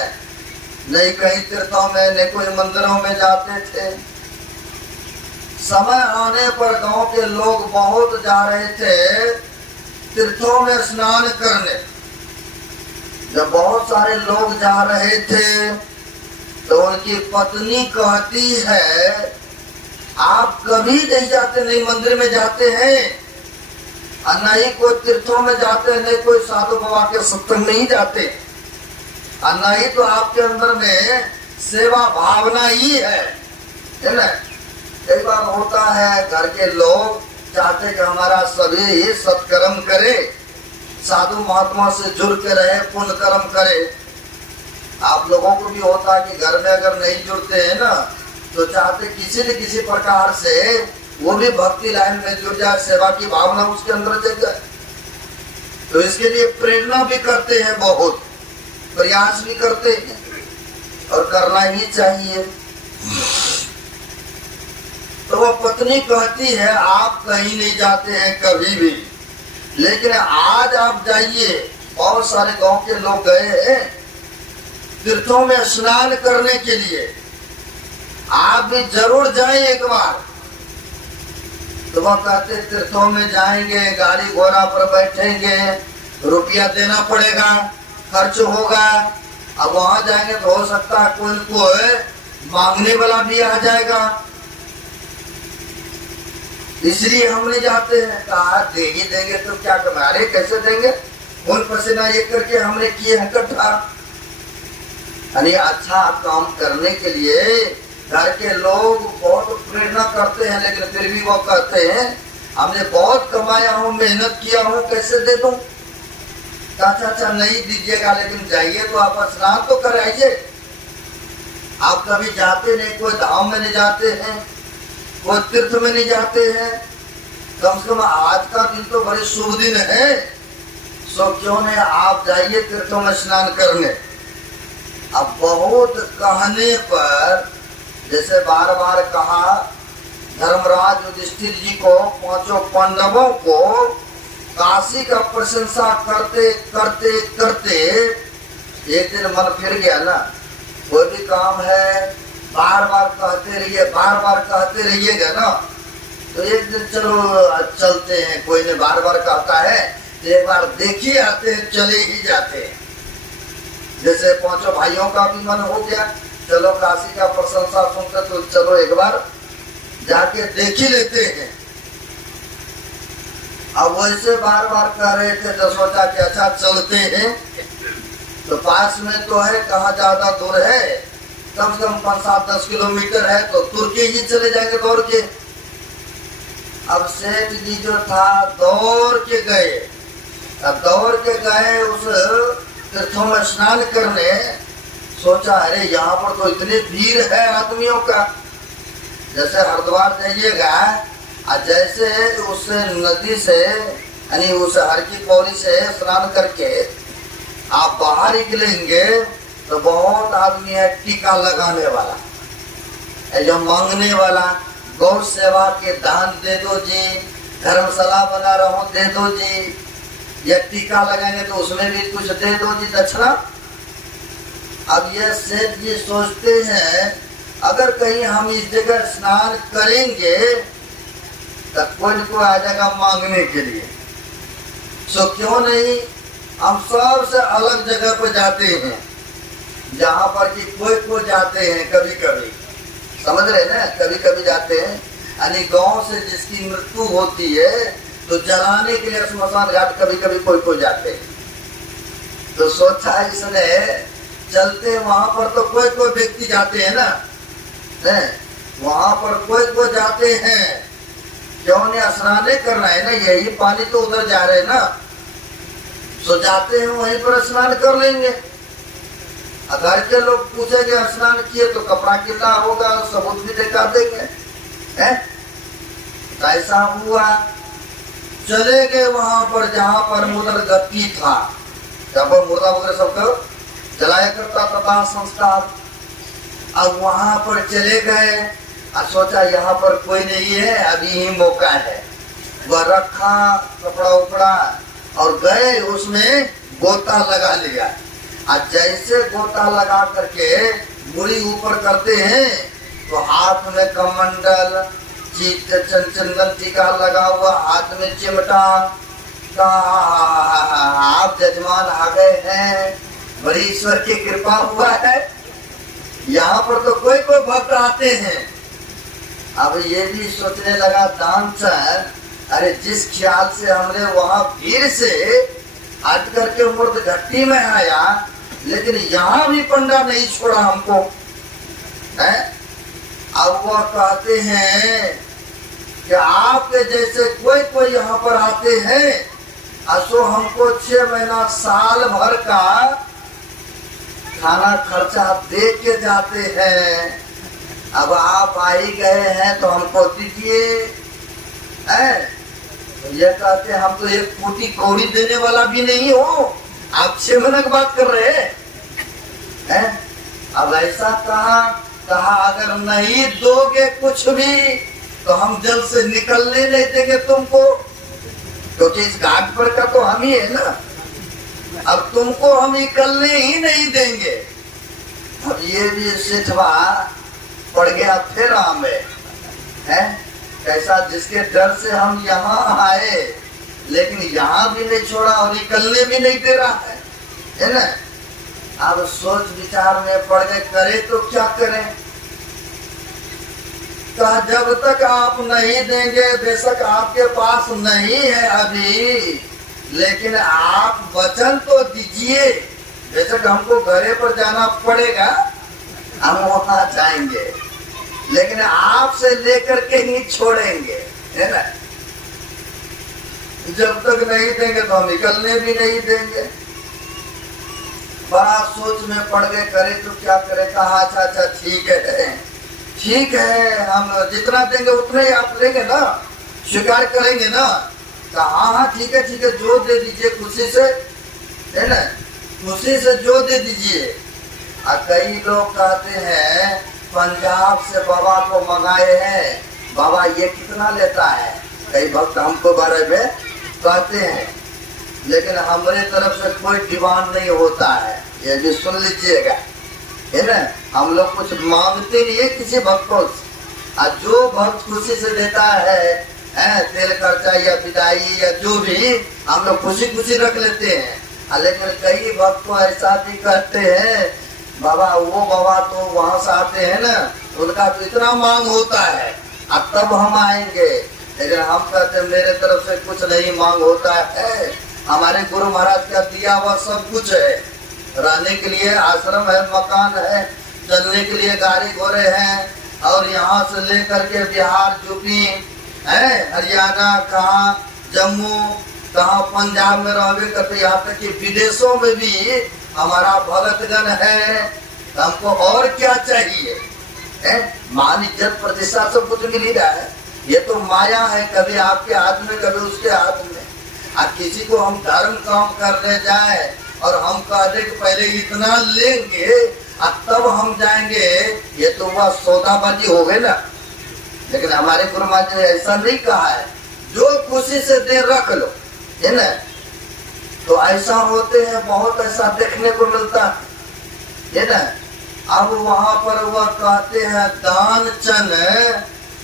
नहीं कहीं तीर्थों में, नहीं कोई मंदिरों में जाते थे। समय आने पर गांव के लोग बहुत जा रहे थे तीर्थों में स्नान करने। जब बहुत सारे लोग जा रहे थे तो उनकी पत्नी कहती है, आप कभी नहीं जाते, नहीं मंदिर में जाते हैं, और नहीं कोई तीर्थों में जाते हैं, नहीं कोई साधु बाबा के सत्संग नहीं जाते, और नहीं तो आपके अंदर में सेवा भावना ही है ना। कई बार होता है घर के लोग चाहते कि हमारा सभी सत्कर्म करे, साधु महात्मा से जुड़ के रहे, पुण्य कर्म करे। आप लोगों को भी होता है कि घर में अगर नहीं जुड़ते हैं ना, तो चाहते किसी न किसी प्रकार से वो भी भक्ति लाइन में जुड़ जाए, सेवा की भावना उसके अंदर जग जाए। तो इसके लिए प्रेरणा भी करते हैं, बहुत प्रयास भी करते हैं, और करना ही चाहिए। तो वो पत्नी कहती है, आप कहीं नहीं जाते हैं कभी भी, लेकिन आज आप जाइए बहुत सारे गांव के लोग गए हैं तीर्थों में स्नान करने के लिए। आप भी जरूर जाएं एक बार। तो वह कहते तीर्थों में जाएंगे, गाड़ी घोड़ा पर बैठेंगे, रुपया देना पड़ेगा, खर्च होगा। अब वहां जाएंगे तो हो सकता है कोई मांगने वाला भी आ जाएगा, इसलिए हम नहीं जाते हैं। कहा देंगे देंगे तो क्या कमा, अरे कैसे देंगे, खून पसीना एक करके हमने किए हैं इकट्ठा। यानी अच्छा काम करने के लिए घर के लोग बहुत प्रेरणा करते हैं, लेकिन फिर भी वो कहते हैं हमने बहुत कमाया हूँ, मेहनत किया हूँ, कैसे दे दूं। अच्छा नहीं दीजिएगा, लेकिन जाइए तो आप स्नान तो कराइए। आप कभी जाते नहीं, कोई धाम में नहीं जाते हैं, कोई तीर्थ में नहीं जाते हैं, कम से कम आज का दिन तो बड़े शुभ दिन है, सो क्यों नहीं आप जाइए तीर्थों में स्नान करने। अब बहुत कहने पर, जैसे बार बार कहा धर्मराज युधिष्ठिर जी को, पांचों पांडवों को काशी का प्रशंसा करते करते करते एक दिन मन फिर गया ना। कोई भी काम है बार बार कहते रहिए, बार बार कहते रहिएगा ना, तो एक दिन चलो चलते हैं। कोई ने बार बार कहता है तो एक बार देख ही आते हैं, चले ही जाते हैं। जैसे पांचों भाइयों का भी मन हो गया, चलो काशी का प्रशंसा सुनते तो चलो एक बार जाके देख ही लेते हैं। अब वैसे बार बार कह रहे थे तो सोचा कि अच्छा चलते हैं, तो पास में तो है, कहाँ ज्यादा दूर है, कम से कम 5-7-10 किलोमीटर है, तो तुर्की ही चले जाएंगे दौड़ के। अब सेठ जी जो था दौड़ के गए, अब दौड़ के गए उस तीर्थों में स्नान करने। सोचा अरे यहाँ पर तो इतनी भीड़ है आदमियों का। जैसे हरिद्वार जाइएगा, जैसे उस नदी से यानी उस हर की पौड़ी से स्नान करके आप बाहर निकलेंगे तो बहुत आदमी है टीका लगाने वाला, जो मांगने वाला, गौ सेवा के दान दे दो जी, धर्मशाला बना रहा हूँ दे दो जी, या टीका लगाएंगे तो उसमें भी कुछ दे दो जी दक्षिणा। अब ये सेठ जी सोचते हैं अगर कहीं हम इस जगह स्नान करेंगे तो कोई आ जाएगा मांगने के लिए, सो क्यों नहीं हम सबसे अलग जगह पर जाते हैं, जहाँ पर कि कोई जाते हैं कभी कभी, समझ रहे ना, कभी कभी जाते हैं। यानी गांव से जिसकी मृत्यु होती है तो जलाने के लिए स्मशान घाट कभी कभी कोई जाते हैं। तो सोचा इसने चलते, वहां पर तो कोई व्यक्ति जाते हैं ना, वहां पर कोई जाते हैं, क्यों नहीं स्नान करना है ना, यही पानी तो उधर जा रहे हैं ना, सो जाते हैं वहीं पर स्नान कर लेंगे। घर के लोग पूछेंगे स्नान किए तो कपड़ा गिला होगा, सबूत भी दिखा देंगे, ऐसा हुआ। चले गए वहां पर जहां पर मुद्र गति था, जहाँ पर मुर्दा वगैरह सबको जलाया करता था दाह संस्कार। अब वहां पर चले गए और सोचा यहाँ पर कोई नहीं है, अभी ही मौका है। वह रखा कपड़ा उपड़ा और गए, उसमें गोता लगा लिया। और जैसे गोता लगा करके मुड़ी ऊपर करते हैं तो हाथ में कमंडल, चंदन टीका लगा हुआ, हाथ में चिमटा, आप जजमान आ गए हैं, बड़ी ईश्वर की कृपा हुआ है। यहाँ पर तो कोई भक्त आते हैं। अब ये भी सोचने लगा दानचंद, अरे जिस ख्याल से हमने वहां भीड़ से हट करके मुर्द घट्टी में आया, लेकिन यहाँ भी पंडा नहीं छोड़ा हमको है। अब वह कहते हैं कि आपके जैसे कोई यहाँ पर आते हैं, असो हमको 6 महीना साल भर का खाना खर्चा दे के जाते हैं। अब आप आ ही गए हैं तो हमको दीजिए। तो ये कहते हम तो एक फूटी कौड़ी देने वाला भी नहीं हो, आप 6 महीने की बात कर रहे हैं। अब ऐसा कहा अगर नहीं दोगे कुछ भी तो हम जल से निकलने नहीं देंगे तुमको, क्योंकि इस घाट पर का तो हम ही है ना। अब तुमको हम निकलने ही नहीं देंगे। अब ये भी सेठवा पड़ गया फिर हमें, है कैसा, जिसके डर से हम यहाँ आए, लेकिन यहाँ भी नहीं छोड़ा और निकलने भी नहीं दे रहा है ना। अब सोच विचार में पड़ गए, करे तो क्या करें। कहा जब तक आप नहीं देंगे, बेशक आपके पास नहीं है अभी, लेकिन आप वचन तो दीजिए, बेशक हमको घरे पर जाना पड़ेगा, हम वहां जाएंगे, लेकिन आपसे लेकर के ही छोड़ेंगे, है ना। जब तक नहीं देंगे तो हम निकलने भी नहीं देंगे। बड़ा सोच में पड़ गए, करे तो क्या करे। कहा अच्छा अच्छा ठीक है, हम जितना देंगे उतना ही आप लेंगे ना, स्वीकार करेंगे ना। कहा हाँ ठीक है, जो दे दीजिए खुशी से, है ना, खुशी से जो दे दीजिए। कई लोग कहते हैं पंजाब से बाबा को मंगाए हैं, बाबा ये कितना लेता है, कई भक्त हमको बारे में कहते हैं, लेकिन हमारे तरफ से कोई डिमांड नहीं होता है, ये भी सुन लीजिएगा, है ना। हम लोग कुछ मांगते नहीं है किसी भक्त को, जो भक्त खुशी से देता है, तेल खर्चा या विदाई या जो भी, हम लोग खुशी खुशी रख लेते हैं। लेकिन कई भक्त को ऐसा भी कहते हैं, बाबा वो बाबा तो वहां से आते हैं ना, उनका तो इतना मांग होता है, अब तब हम आएंगे। लेकिन हम कहते हैं मेरे तरफ से कुछ नहीं मांग होता है, हमारे गुरु महाराज का दिया हुआ सब कुछ है, रहने के लिए आश्रम है, मकान है, चलने के लिए गाड़ी घोड़े हैं, और यहाँ से लेकर के बिहार, यूपी, हरियाणा, कहाँ जम्मू, कहाँ पंजाब में रहे करते, यहाँ तक कि विदेशों में भी हमारा भगतगण है। हमको और क्या चाहिए, मान इज्जत प्रतिष्ठा सब कुछ मिल ही रहा है, ये तो माया है, कभी आपके हाथ में कभी उसके हाथ में। किसी को हम धर्म काम करने जाए और हम कह दे कि पहले इतना लेंगे तब हम जाएंगे, ये तो वह सौदाबाजी हो गई ना। लेकिन हमारे गुरु महाराज ने ऐसा नहीं कहा है, जो खुशी से दे रख लो, है ना। तो ऐसा होते हैं, बहुत ऐसा देखने को मिलता है ना। अब वहां पर वह कहते हैं दान चन,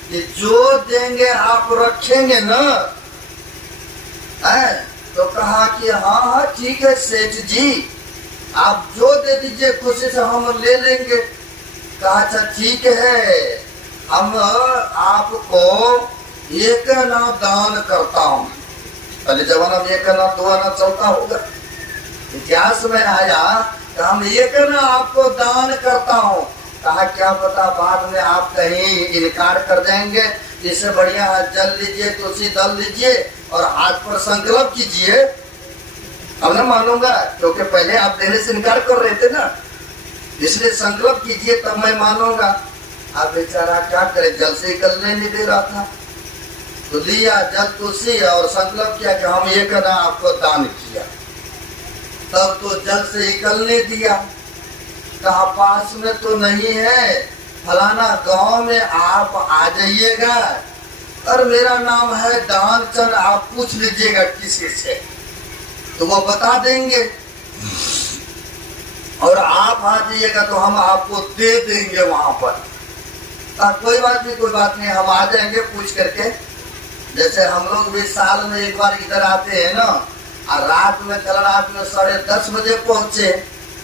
कि जो देंगे आप रखेंगे ना, तो कहा कि हाँ ठीक है सेठ जी, आप जो दे दीजिए खुशी से हम ले लेंगे। कहा अच्छा ठीक है, हम आपको एक ना दान करता हूँ। पहले जमाना में एक आना 2 आना चलता होगा, इतिहास में आया कि हम एक ना आपको दान करता हूँ। कहा क्या पता बाद में आप कहीं इनकार कर जाएंगे, इससे बढ़िया जल लीजिए, तुलसी दल लीजिए और हाथ पर संकल्प कीजिए, अब ना मानूंगा, क्योंकि पहले आप देने से इनकार कर रहे थे ना, इसलिए संकल्प कीजिए तब मैं मानूंगा। अब बेचारा क्या करे, जल से निकलने नहीं दे रहा था, तो लिया जल तुलसी और संकल्प किया कि हम एक ना आपको दान किया, तब तो जल से निकलने दिया। कहा पास में तो नहीं है, फलाना गांव में आप आ जाइएगा और मेरा नाम है दानचंद, आप पूछ लीजिएगा किसी से, तो वो बता देंगे, और आप आ जाइएगा तो हम आपको दे देंगे वहां पर। कोई बात नहीं, हम आ जाएंगे पूछ करके। जैसे हम लोग भी साल में एक बार इधर आते हैं ना, और रात में कल रात में 10:30 बजे पहुंचे,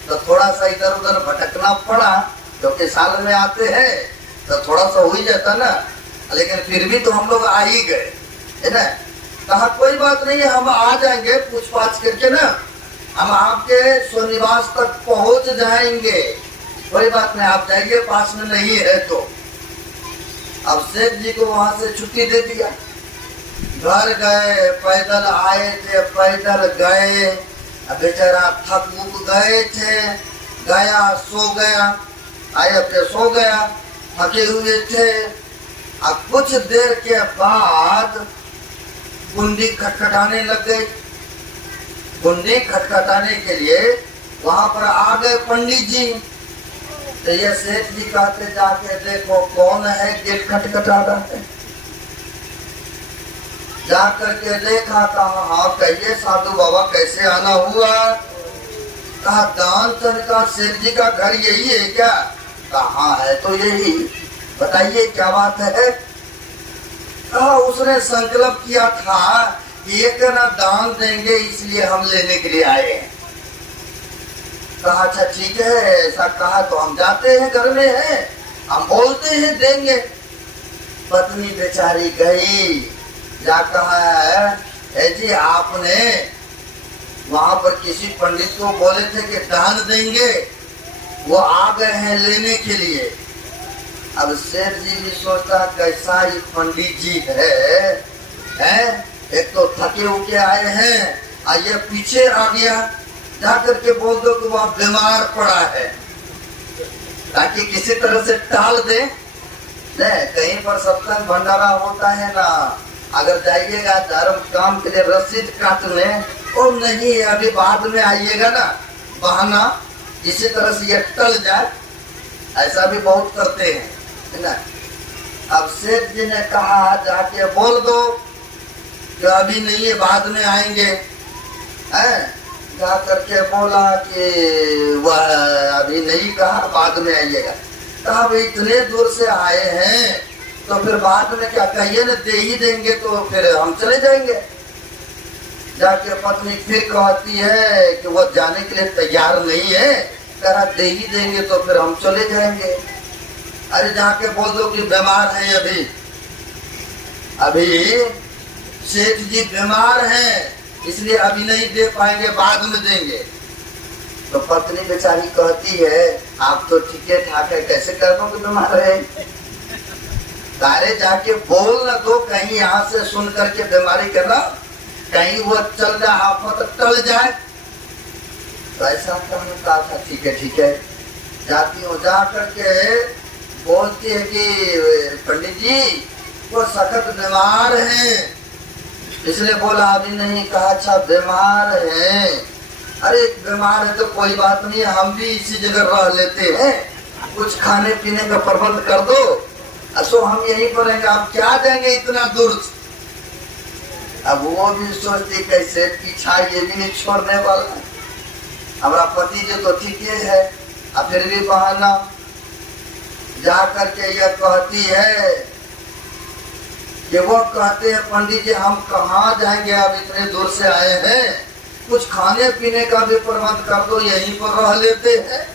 तो थोड़ा सा इधर उधर भटकना पड़ा, क्योंकि साल में आते हैं तो थोड़ा सा हो ही जाता ना, लेकिन फिर भी तो हम लोग आ ही गए, है ना। कहा कोई बात नहीं है, हम आ जाएंगे पूछ पाछ करके ना, हम आपके स्वनिवास तक पहुंच जाएंगे, कोई बात नहीं, आप जाइए, पास में नहीं है तो। अब सेठ जी को वहां से छुट्टी दे दिया, घर गए, पैदल आए थे, पैदल गए, बेचारा थक उक गए थे, गया सो गया, आया फिर सो गया, थके हुए थे। अब कुछ देर के बाद कुंडी खटखटाने लग गई। कुंडी खटखटाने के लिए वहां पर आ गए पंडित जी, तो ये सेठ जी कहते जाके देखो कौन है गेट खटखटा रहा है। जा करके देखा, कहा हाँ कहिए साधु बाबा कैसे आना हुआ। कहा दानचंद का सेठ जी का घर यही है क्या? कहा है तो यही, बताइए क्या बात है? कहा उसने संकल्प किया था कि एक ना दान देंगे इसलिए हम लेने के लिए आए हैं। कहा अच्छा ठीक है, ऐसा कहा तो हम जाते हैं, घर में है, हम बोलते हैं देंगे। पत्नी बेचारी गई, जा कहा है जी आपने वहां पर किसी पंडित को बोले थे कि दान देंगे, वो आ गए हैं लेने के लिए। अब सेठ जी भी सोचता कैसा ये पंडित जी है? एक तो थके उके आए हैं और ये पीछे आ गया, जाकर के बोल दो कि वह बीमार पड़ा है, ताकि किसी तरह से टाल दे। नहीं, कहीं पर सत्संग भंडारा होता है ना, अगर जाइएगा धर्म काम के लिए रसीद काटने, और नहीं अभी बाद में आइएगा ना, बहाना इसी तरह से ये टल जाए, ऐसा भी बहुत करते हैं, है ना। अब सेठ जी ने कहा जाके बोल दो कि अभी नहीं है, बाद में आएंगे। जा करके बोला कि वह अभी नहीं, कहा बाद में आइएगा। कहा भाई इतने दूर से आए हैं तो फिर बाद में क्या, कहिए ना दे ही देंगे तो फिर हम चले जाएंगे। जाके पत्नी फिर कहती है कि वो जाने के लिए तैयार नहीं है, कहा दे ही देंगे तो फिर हम चले जाएंगे। अरे जाके बोल दो कि बीमार है, अभी सेठ जी बीमार हैं, इसलिए अभी नहीं दे पाएंगे, बाद में देंगे। तो पत्नी बेचारी कहती है आप तो ठीक ठाक है, कैसे कर दो कि बीमार है? तारे जाके बोल न दो, कहीं यहाँ से सुन करके बीमारी करना, कहीं वो चल जाए, आफत टल जाए। तो ऐसा कहा था, ठीक है जाती हूँ। जा करके बोलती है कि पंडित जी वो सख्त बीमार हैं, इसलिए बोला अभी नहीं। कहा अच्छा बीमार हैं, अरे बीमार है तो कोई बात नहीं, हम भी इसी जगह रह लेते हैं, कुछ खाने पीने का प्रबंध कर दो, असो हम यहीं पर रहेंगे, आप क्या जाएंगे इतना दूर। अब वो भी सोचती कैसे पीछा ये भी नहीं छोड़ने वाला, हमारा पति जो तो ठीक है, अब फिर भी बहाना। जा करके यह कहती है कि वो कहते हैं पंडित जी हम कहाँ जाएंगे, अब इतने दूर से आए हैं, कुछ खाने पीने का भी प्रबंध कर दो, यहीं पर रह लेते हैं।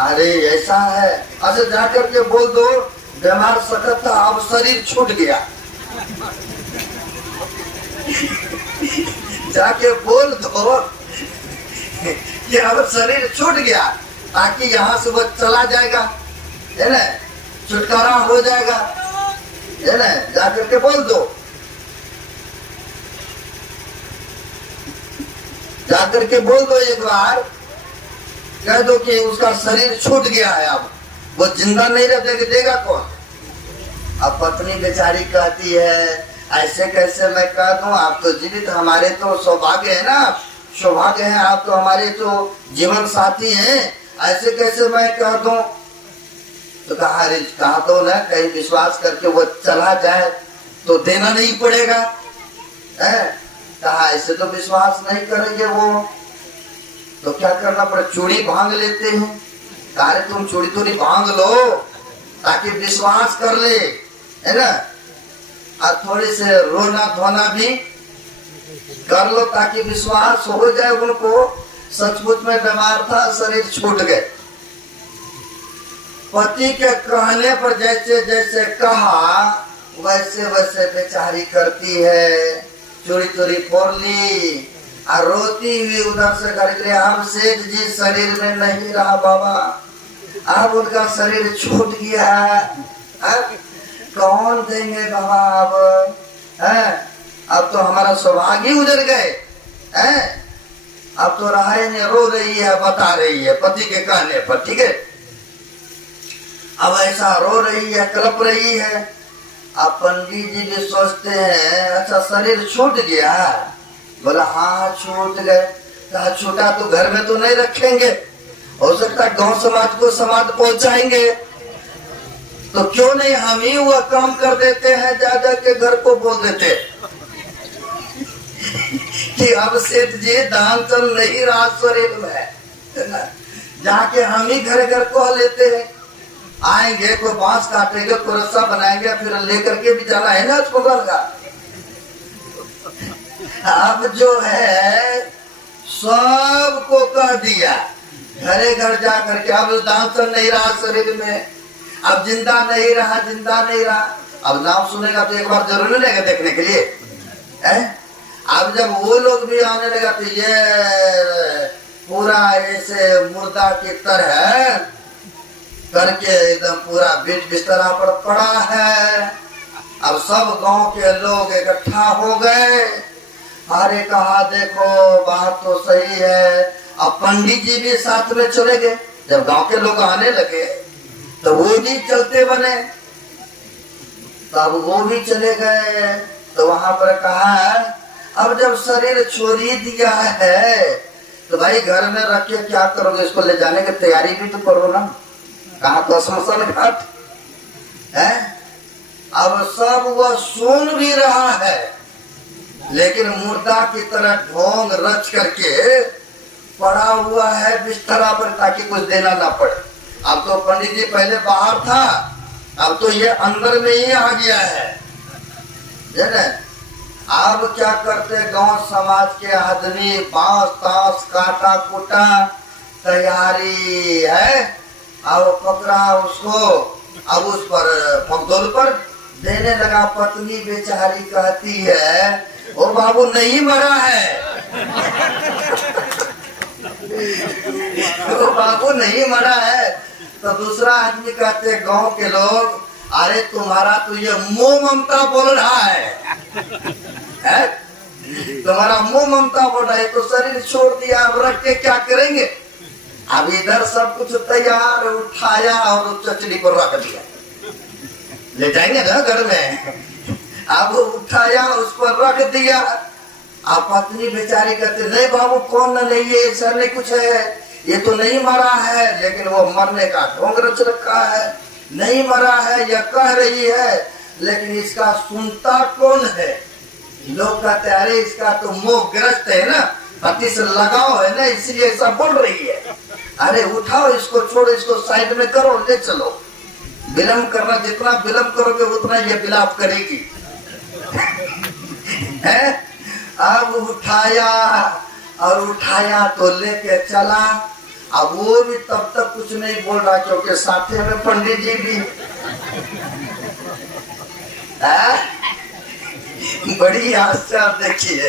अरे ऐसा है, अच्छा जाकर के बोल दो बीमार सख्त था, अब शरीर छूट गया। जाके बोल दो कि अब शरीर छूट गया, ताकि यहाँ से वो चला जाएगा, है ना, छुटकारा हो जाएगा, है ना। जाकर के बोल दो, जाकर के बोल दो, एक बार कह दो कि उसका शरीर छूट गया है, अब वो जिंदा नहीं रह देगा कौन। अब पत्नी बेचारी कहती है ऐसे कैसे मैं कह दूं, आप तो जीवित, हमारे तो सौभाग्य है ना, सौभाग्य है, आप तो हमारे तो जीवन साथी हैं, ऐसे कैसे मैं कह दूं। तो कहा दो ना, कहीं विश्वास करके वो चला जाए तो देना नहीं पड़ेगा, है। कहा ऐसे तो विश्वास नहीं करेंगे वो, तो क्या करना पड़े, चूड़ी भांग लेते हैं। कहा तुम चूड़ी थोड़ी भांग लो ताकि विश्वास कर ले, है ना, और थोड़ी से रोना धोना भी कर लो ताकि विश्वास हो जाए उनको, सचमुच में बीमार था, शरीर छूट गए। पति के कहने पर जैसे जैसे कहा वैसे वैसे बेचारी करती है, चोरी चोरी फोड़ ली और रोती हुई उधर से घर के लिए, हम सेठ जी शरीर में नहीं रहा बाबा, अब उनका शरीर छूट गया, कौन देंगे बाबा, अब तो हमारा सौभाग्य ही उजड़ गए, अब तो रहा ही नहीं, रो रही है, बता रही है पति के कहने पर, ठीक है। अब ऐसा रो रही है, कलप रही है। अब पंडित जी भी सोचते हैं अच्छा शरीर छूट गया, बोला हाँ छूट गए। कहा छूटा तो घर में तो नहीं रखेंगे, हो सकता है गांव समाज को समाज पहुंचाएंगे, तो क्यों नहीं हम ही वह काम कर देते हैं, ज्यादा के घर को बोल देते कि अब सेठ जी दान चल नहीं रहा शरीर में, है ना। जाके हम ही घर घर को लेते हैं, आएंगे कोई बांस काटेंगे, कोई रस्सा बनाएंगे, फिर लेकर के भी जाना है ना अस्पताल का। अब जो है सबको कह दिया घरे घर जा करके, अब दान चल नहीं रहा शरीर में, अब जिंदा नहीं रहा, जिंदा नहीं रहा। अब नाम सुनेगा तो एक बार जरूर लेगा देखने के लिए, है। अब जब वो लोग भी आने लगा तो ये पूरा ऐसे मुर्दा की तरह करके एकदम पूरा बीच बिस्तरा पर पड़ा है। अब सब गांव के लोग इकट्ठा हो गए। अरे कहा देखो बात तो सही है। अब पंडित जी भी साथ में चले गए। जब गांव के लोग आने लगे तो वो भी चलते बने, तब वो भी चले गए। तो वहां पर कहा अब जब शरीर छोड़ ही दिया है तो भाई घर में रख के क्या करोगे, इसको ले जाने की तैयारी भी तो करो ना। कहा तो श्मशान घाट है। अब सब वह सुन भी रहा है, लेकिन मुर्दा की तरह ढोंग रच करके पड़ा हुआ है बिस्तरा पर ताकि कुछ देना ना पड़े। अब तो पंडित जी पहले बाहर था, अब तो ये अंदर में ही आ गया है, ना। अब क्या करते गांव समाज के आदमी बांस ताश काटा कुटा तैयारी है। अब पकड़ा उसको, अब उस पर मकदूल पर देने लगा। पत्नी बेचारी कहती है ओ बाबू नहीं मरा है। ओ बाबू नहीं मरा है। तो दूसरा आदमी कहते गांव के लोग अरे तुम्हारा तो ये मोह ममता बोल रहा है, तुम्हारा मुंह ममता बोल रहा है। तो शरीर छोड़ दिया, अब रख के क्या करेंगे। अब इधर सब कुछ तैयार, उठाया और चचड़ी पर रख दिया, ले जाएंगे ना घर में। अब उठाया उस पर रख दिया। अब पत्नी बेचारी कहते नहीं बाबू कौन न नहीं, ये ऐसा नहीं कुछ है, ये तो नहीं मरा है, लेकिन वो मरने का ढोंग रच रखा है, नहीं मरा है यह कह रही है, लेकिन इसका सुनता कौन है। लोग कहते अरे इसका तो मोह ग्रस्त है ना, पति से लगाव है ना, इसलिए ऐसा बोल रही है। अरे उठाओ इसको, छोड़ो इसको, साइड में करो, ले चलो। विलम्ब करना, जितना विलम्ब करोगे उतना ये विलाप करेगी। है? अब उठाया और उठाया तो लेके चला। अब वो भी तब तक कुछ नहीं बोल रहा क्योंकि साथे में पंडित जी भी। बड़ी आश्चर्य देखिए,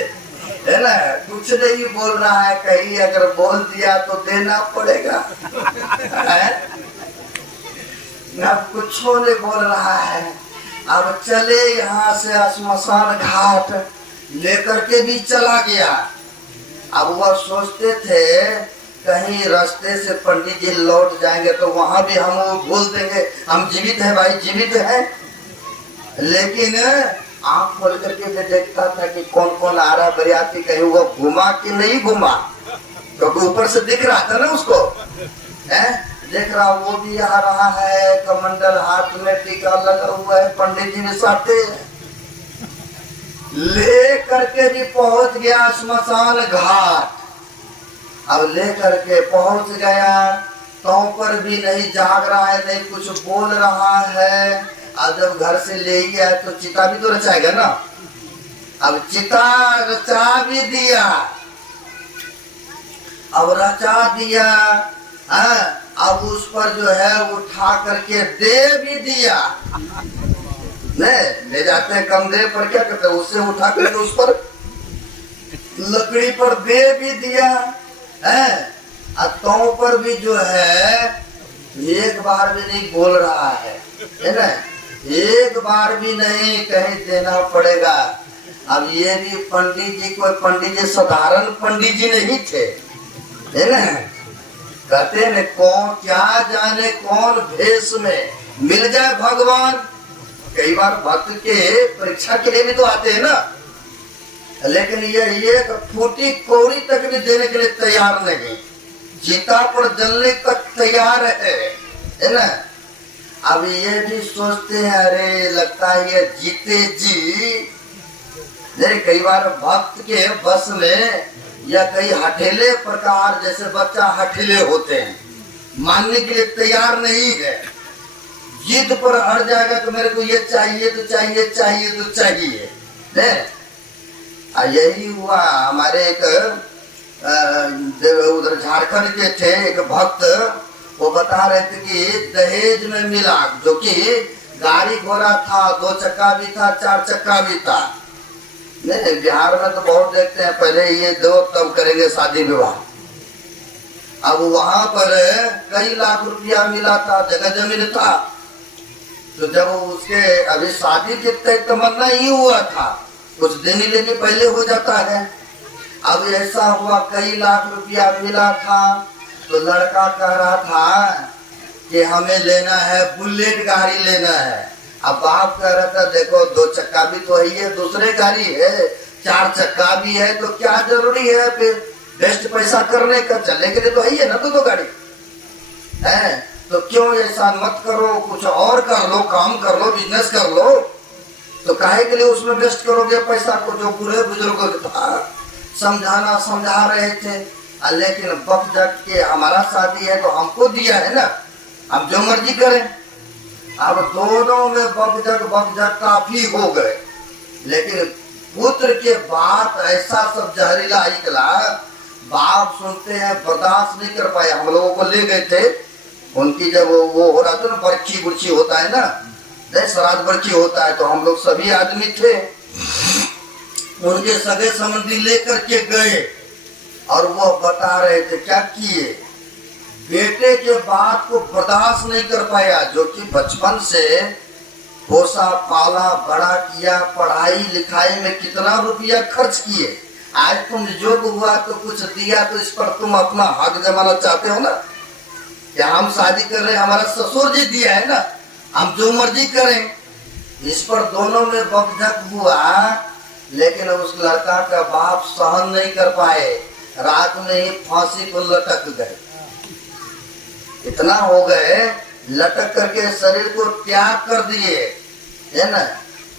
है ना, कुछ नहीं बोल रहा है। कहीं अगर बोल दिया तो देना पड़ेगा, अब कुछ नहीं बोल रहा है। अब चले यहाँ से श्मशान घाट लेकर के भी चला गया। अब वह सोचते थे कहीं रास्ते से पंडित जी लौट जाएंगे तो वहां भी हम बोल देंगे हम जीवित हैं भाई, जीवित हैं। लेकिन आंख खोल करके मैं देखता था कि कौन कौन आ रहा बरियाती, कहीं वो घुमा कि नहीं घुमा, क्योंकि तो ऊपर से दिख रहा था ना उसको, देख रहा वो भी आ रहा है, कमंडल हाथ में टीका लगा हुआ है, पंडित जी ने साथे ले करके भी पहुंच गया श्मशान घाट। अब ले करके पहुंच गया तो पर भी नहीं जाग रहा है, नहीं कुछ बोल रहा है। अब जब घर से ले गया तो चिता भी तो रचाएगा ना। अब चिता रचा भी दिया, अब रचा दिया, अब उस पर जो है उठा करके दे भी दिया। नहीं ले जाते हैं कमरे पर, क्या करते हैं उससे उठा करके उस पर लकड़ी पर दे भी दिया है। तो पर भी जो है एक बार भी नहीं बोल रहा है ना, एक बार भी नहीं, कहीं देना पड़ेगा। अब ये भी पंडित जी, कोई पंडित जी साधारण पंडित जी नहीं थे, है ना। कहते न कौन क्या जाने कौन भेष में मिल जाए भगवान। कई बार भक्त के परीक्षा के लिए भी तो आते हैं ना, लेकिन ये एक फूटी कौड़ी तक भी देने के लिए तैयार नहीं, चिता पर जलने तक तैयार है ना। अब ये भी सोचते हैं अरे लगता है ये जीते जी नहीं, कई बार भक्त के बस में या कई हठेले प्रकार, जैसे बच्चा हठेले होते हैं, मानने के लिए तैयार नहीं है, जिद पर अड़ जाएगा कि मेरे को ये चाहिए तो चाहिए, चाहिए तो चाहिए। यही हुआ हमारे एक उधर झारखंड के थे एक भक्त, वो बता रहे थे कि दहेज में मिला, जो कि गाड़ी घोड़ा था, 2 चक्का भी था, 4 चक्का भी था। नहीं, बिहार में तो बहुत देखते हैं, पहले ये दो तब करेंगे शादी विवाह। अब वहां पर कई लाख रुपया मिला था, जगह जमीन था, तो जब उसके अभी शादी की तमन्ना ही हुआ था, कुछ दिन ही लेने पहले हो जाता है। अब ऐसा हुआ कई लाख रुपया मिला था, तो लड़का कह रहा था कि हमें लेना है, बुलेट गाड़ी लेना है। अब बाप कह रहा था देखो 2 चक्का भी तो है, दूसरे गाड़ी है, 4 चक्का भी है, तो क्या जरूरी है फिर बेस्ट पैसा करने का, चलने के लिए तो है ना 2 गाड़ी है, तो क्यों ऐसा मत करो, कुछ और कर लो, काम कर लो, बिजनेस कर लो, तो काहे के लिए उसमें वेस्ट करोगे पैसा को। जो बुरे बुजुर्गों था समझाना समझा रहे थे, लेकिन वक्त जग के हमारा शादी है तो हमको दिया है ना, हम जो मर्जी करें। अब दोनों में वक्त जग काफी हो गए, लेकिन पुत्र के बात ऐसा सब जहरीला निकला, बाप सुनते हैं बर्दाश्त नहीं कर पाए, हम लोगों को ले गए थे उनकी, जब वो हो रहा था ना, बर्ची बुर्ची होता है ना, श्राद्ध बर्ची होता है, तो हम लोग सभी आदमी थे, उनके सगे संबंधी लेकर के गए, और वो बता रहे थे क्या किए, बेटे के बात को बर्दाश्त नहीं कर पाया, जो कि बचपन से पोसा पाला बड़ा किया, पढ़ाई लिखाई में कितना रुपया खर्च किए, आज तुम जो हुआ तो कुछ दिया, तो इस पर तुम अपना हक जमाना चाहते हो ना, क्या हम शादी कर रहे, हमारा ससुर जी दिया है ना, हम जो मर्जी करें। इस पर दोनों में बकझक हुआ, लेकिन उस लड़का का बाप सहन नहीं कर पाए, रात में ही फांसी को लटक गए। इतना हो गए, लटक करके शरीर को त्याग कर दिए, है ना,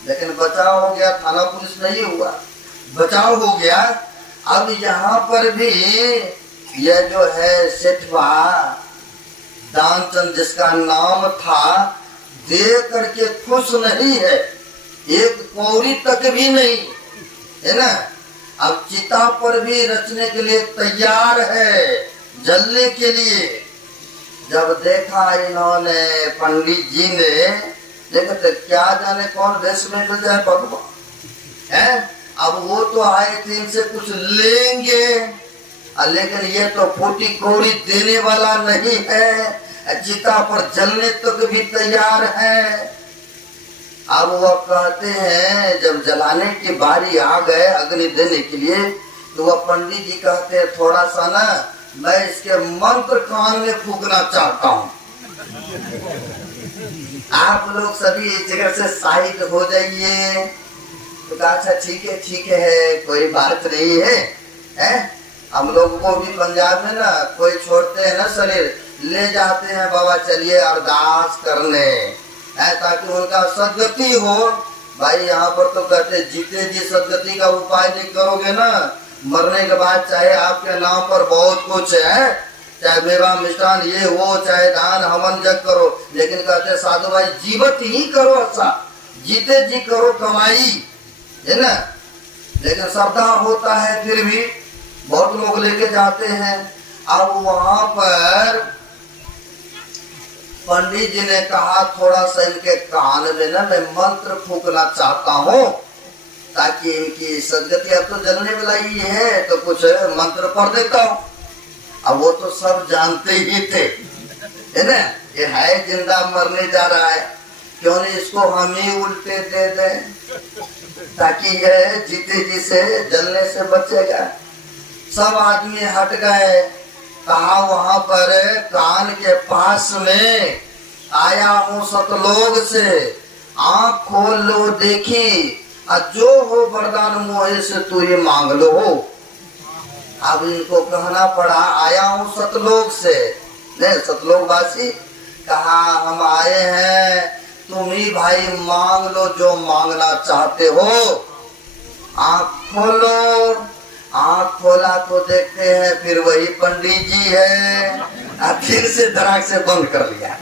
लेकिन बचाव हो गया, थाना पुलिस नहीं हुआ, बचाव हो गया। अब यहाँ पर भी यह जो है सेठवा दानचंद जिसका नाम था, दे करके खुश नहीं है, एक कौड़ी तक भी नहीं, है ना। अब चिता पर भी रचने के लिए तैयार है, जलने के लिए। जब देखा इन्होंने, पंडित जी ने देखा, तो क्या जाने कौन वेश में मिल जाए भगवान है। अब वो तो आए थे इनसे कुछ लेंगे, लेकिन ये तो फूटी कौड़ी देने वाला नहीं है, चिता पर जलने तक भी तैयार है। अब वह कहते हैं, जब जलाने की बारी आ गए अग्नि देने के लिए, तो वह पंडित जी कहते हैं थोड़ा सा ना मैं इसके मंत्र कान में फूकना चाहता हूँ। आप लोग सभी इस जगह से साइड हो जाइए। तो कहा अच्छा ठीक है, कोई बात नहीं है। हम लोग को भी पंजाब में ना कोई छोड़ते हैं ना शरीर, ले जाते हैं बाबा चलिए अरदास करने, ताकि उनका सदगति हो। भाई यहाँ पर तो कहते जीते जी सदगति का उपाय नहीं करोगे ना, मरने के बाद चाहे आपके नाम पर बहुत कुछ है, चाहे मेवा मिष्ठान ये वो, चाहे दान हवन जग करो, लेकिन कहते साधु भाई जीवत ही करो, अच्छा जीते जी करो कमाई, है ना। लेकिन श्रद्धा होता है, फिर भी बहुत लोग लेके जाते हैं। अब वहां पर पंडित जी ने कहा थोड़ा सा इनके कान में ना मैं मंत्र फूकना चाहता हूँ, ताकि इनकी सदगति, अब तो जलने वाला ही है तो कुछ मंत्र पढ़ देता हूँ। अब वो तो सब जानते ही थे, है ना, ये है जिंदा मरने जा रहा है, क्यों नहीं इसको हम ही उल्टे दे दें, ताकि यह जीते जी से जलने से बचेगा। सब आदमी हट गए। कहा वहां पर कान के पास में आया हूँ सतलोक से, आँख खोल लो देखी, जो हो वरदान मोहे से तू ये मांग लो। अब इनको कहना पड़ा आया हूँ सतलोक से, नहीं सतलोक वासी, कहा हम आए हैं, तुम ही भाई मांग लो जो मांगना चाहते हो। आँख खोलो। आँख खोला तो देखते हैं फिर वही पंडित जी है, फिर से धड़ाक से बंद कर लिया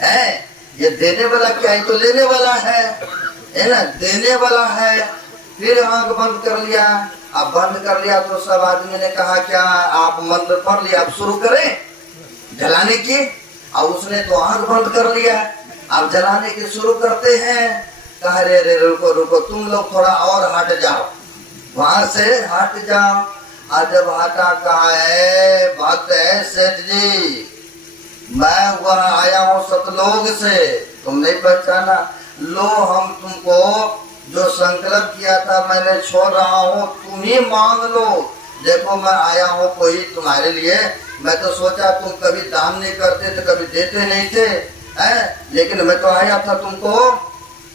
है। ये देने वाला क्या है, तो लेने वाला है ना, देने वाला है। फिर आँख बंद कर लिया। अब बंद कर लिया तो सब आदमी ने कहा क्या आप मंत्र पढ़ लिया, अब शुरू करें जलाने की। अब उसने तो आँख बंद कर लिया, अब जलाने की शुरू करते हैं। कहा रे रे रुको रुको, तुम लोग थोड़ा और हट जाओ, वहां से हट जाओ। और जब हटा कहा है भक्त है सेठ जी, मैं वह आया हूँ सतलोक से, तुम नहीं पहचाना। लो हम तुमको जो संकल्प किया था मैंने छोड़ रहा हूँ, तुम ही मांग लो। देखो मैं आया हूँ कोई तुम्हारे लिए, मैं तो सोचा तुम कभी दान नहीं करते तो कभी देते नहीं थे, लेकिन मैं तो आया था तुमको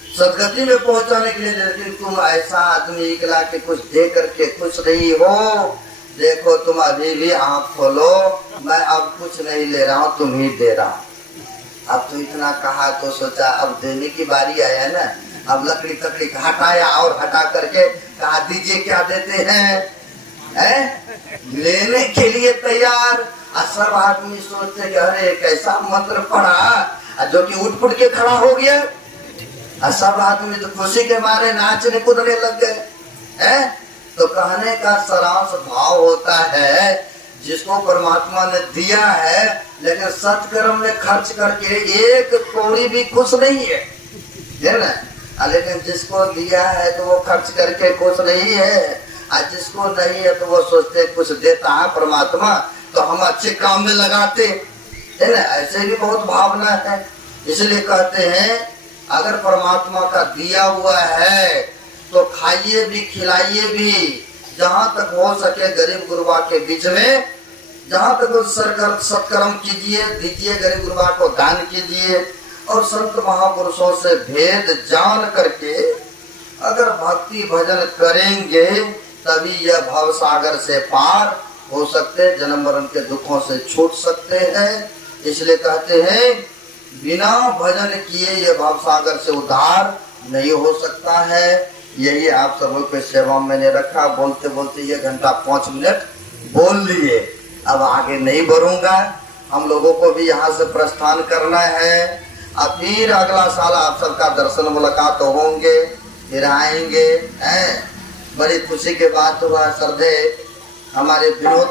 सदगति में पहुंचाने के लिए, लेकिन तुम ऐसा आदमी निकला कि कुछ दे करके खुश नहीं हो। देखो तुम अभी भी आँख खोलो, मैं अब कुछ नहीं ले रहा हूँ, तुम ही दे रहा हूँ। अब तो इतना कहा तो सोचा अब देने की बारी आया ना। अब लकड़ी तकड़ी हटाया और हटा करके कहा दीजिए क्या देते हैं, लेने के लिए तैयार। सब आदमी सोचते कि अरे कैसा मंत्र पढ़ा, जो कि उठ पुट के खड़ा हो गया। सब आदमी तो खुशी के मारे नाचने कूदने लग गए। तो कहने का सारांश भाव होता है, जिसको परमात्मा ने दिया है लेकिन सत्कर्म में खर्च करके एक कौड़ी भी खुश नहीं है ना। लेकिन जिसको दिया है तो वो खर्च करके खुश नहीं है, और जिसको नहीं है तो वो सोचते कुछ देता है परमात्मा तो हम अच्छे काम में लगाते है ना। ऐसे भी बहुत भावना है। इसलिए कहते हैं अगर परमात्मा का दिया हुआ है तो खाइए भी खिलाइए भी, जहाँ तक हो सके गरीब गुरबा के बीच में, जहाँ तक सत्कर्म कीजिए, दीजिए गरीब गुरबा को दान कीजिए। और संत महापुरुषों से भेद जान करके अगर भक्ति भजन करेंगे तभी यह भव सागर से पार हो सकते, जन्म मरण के दुखों से छूट सकते हैं। इसलिए कहते हैं बिना भजन किए ये भव सागर से उद्धार नहीं हो सकता है। यही आप सबों के सेवा मैंने रखा। बोलते बोलते ये घंटा 5 मिनट बोल लिए, अब आगे नहीं बढ़ूंगा। हम लोगों को भी यहाँ से प्रस्थान करना है। अब फिर अगला साल आप सबका दर्शन मुलाकात होंगे, फिर आएंगे। बड़ी खुशी के बात हुआ, श्रद्धे हमारे विनोद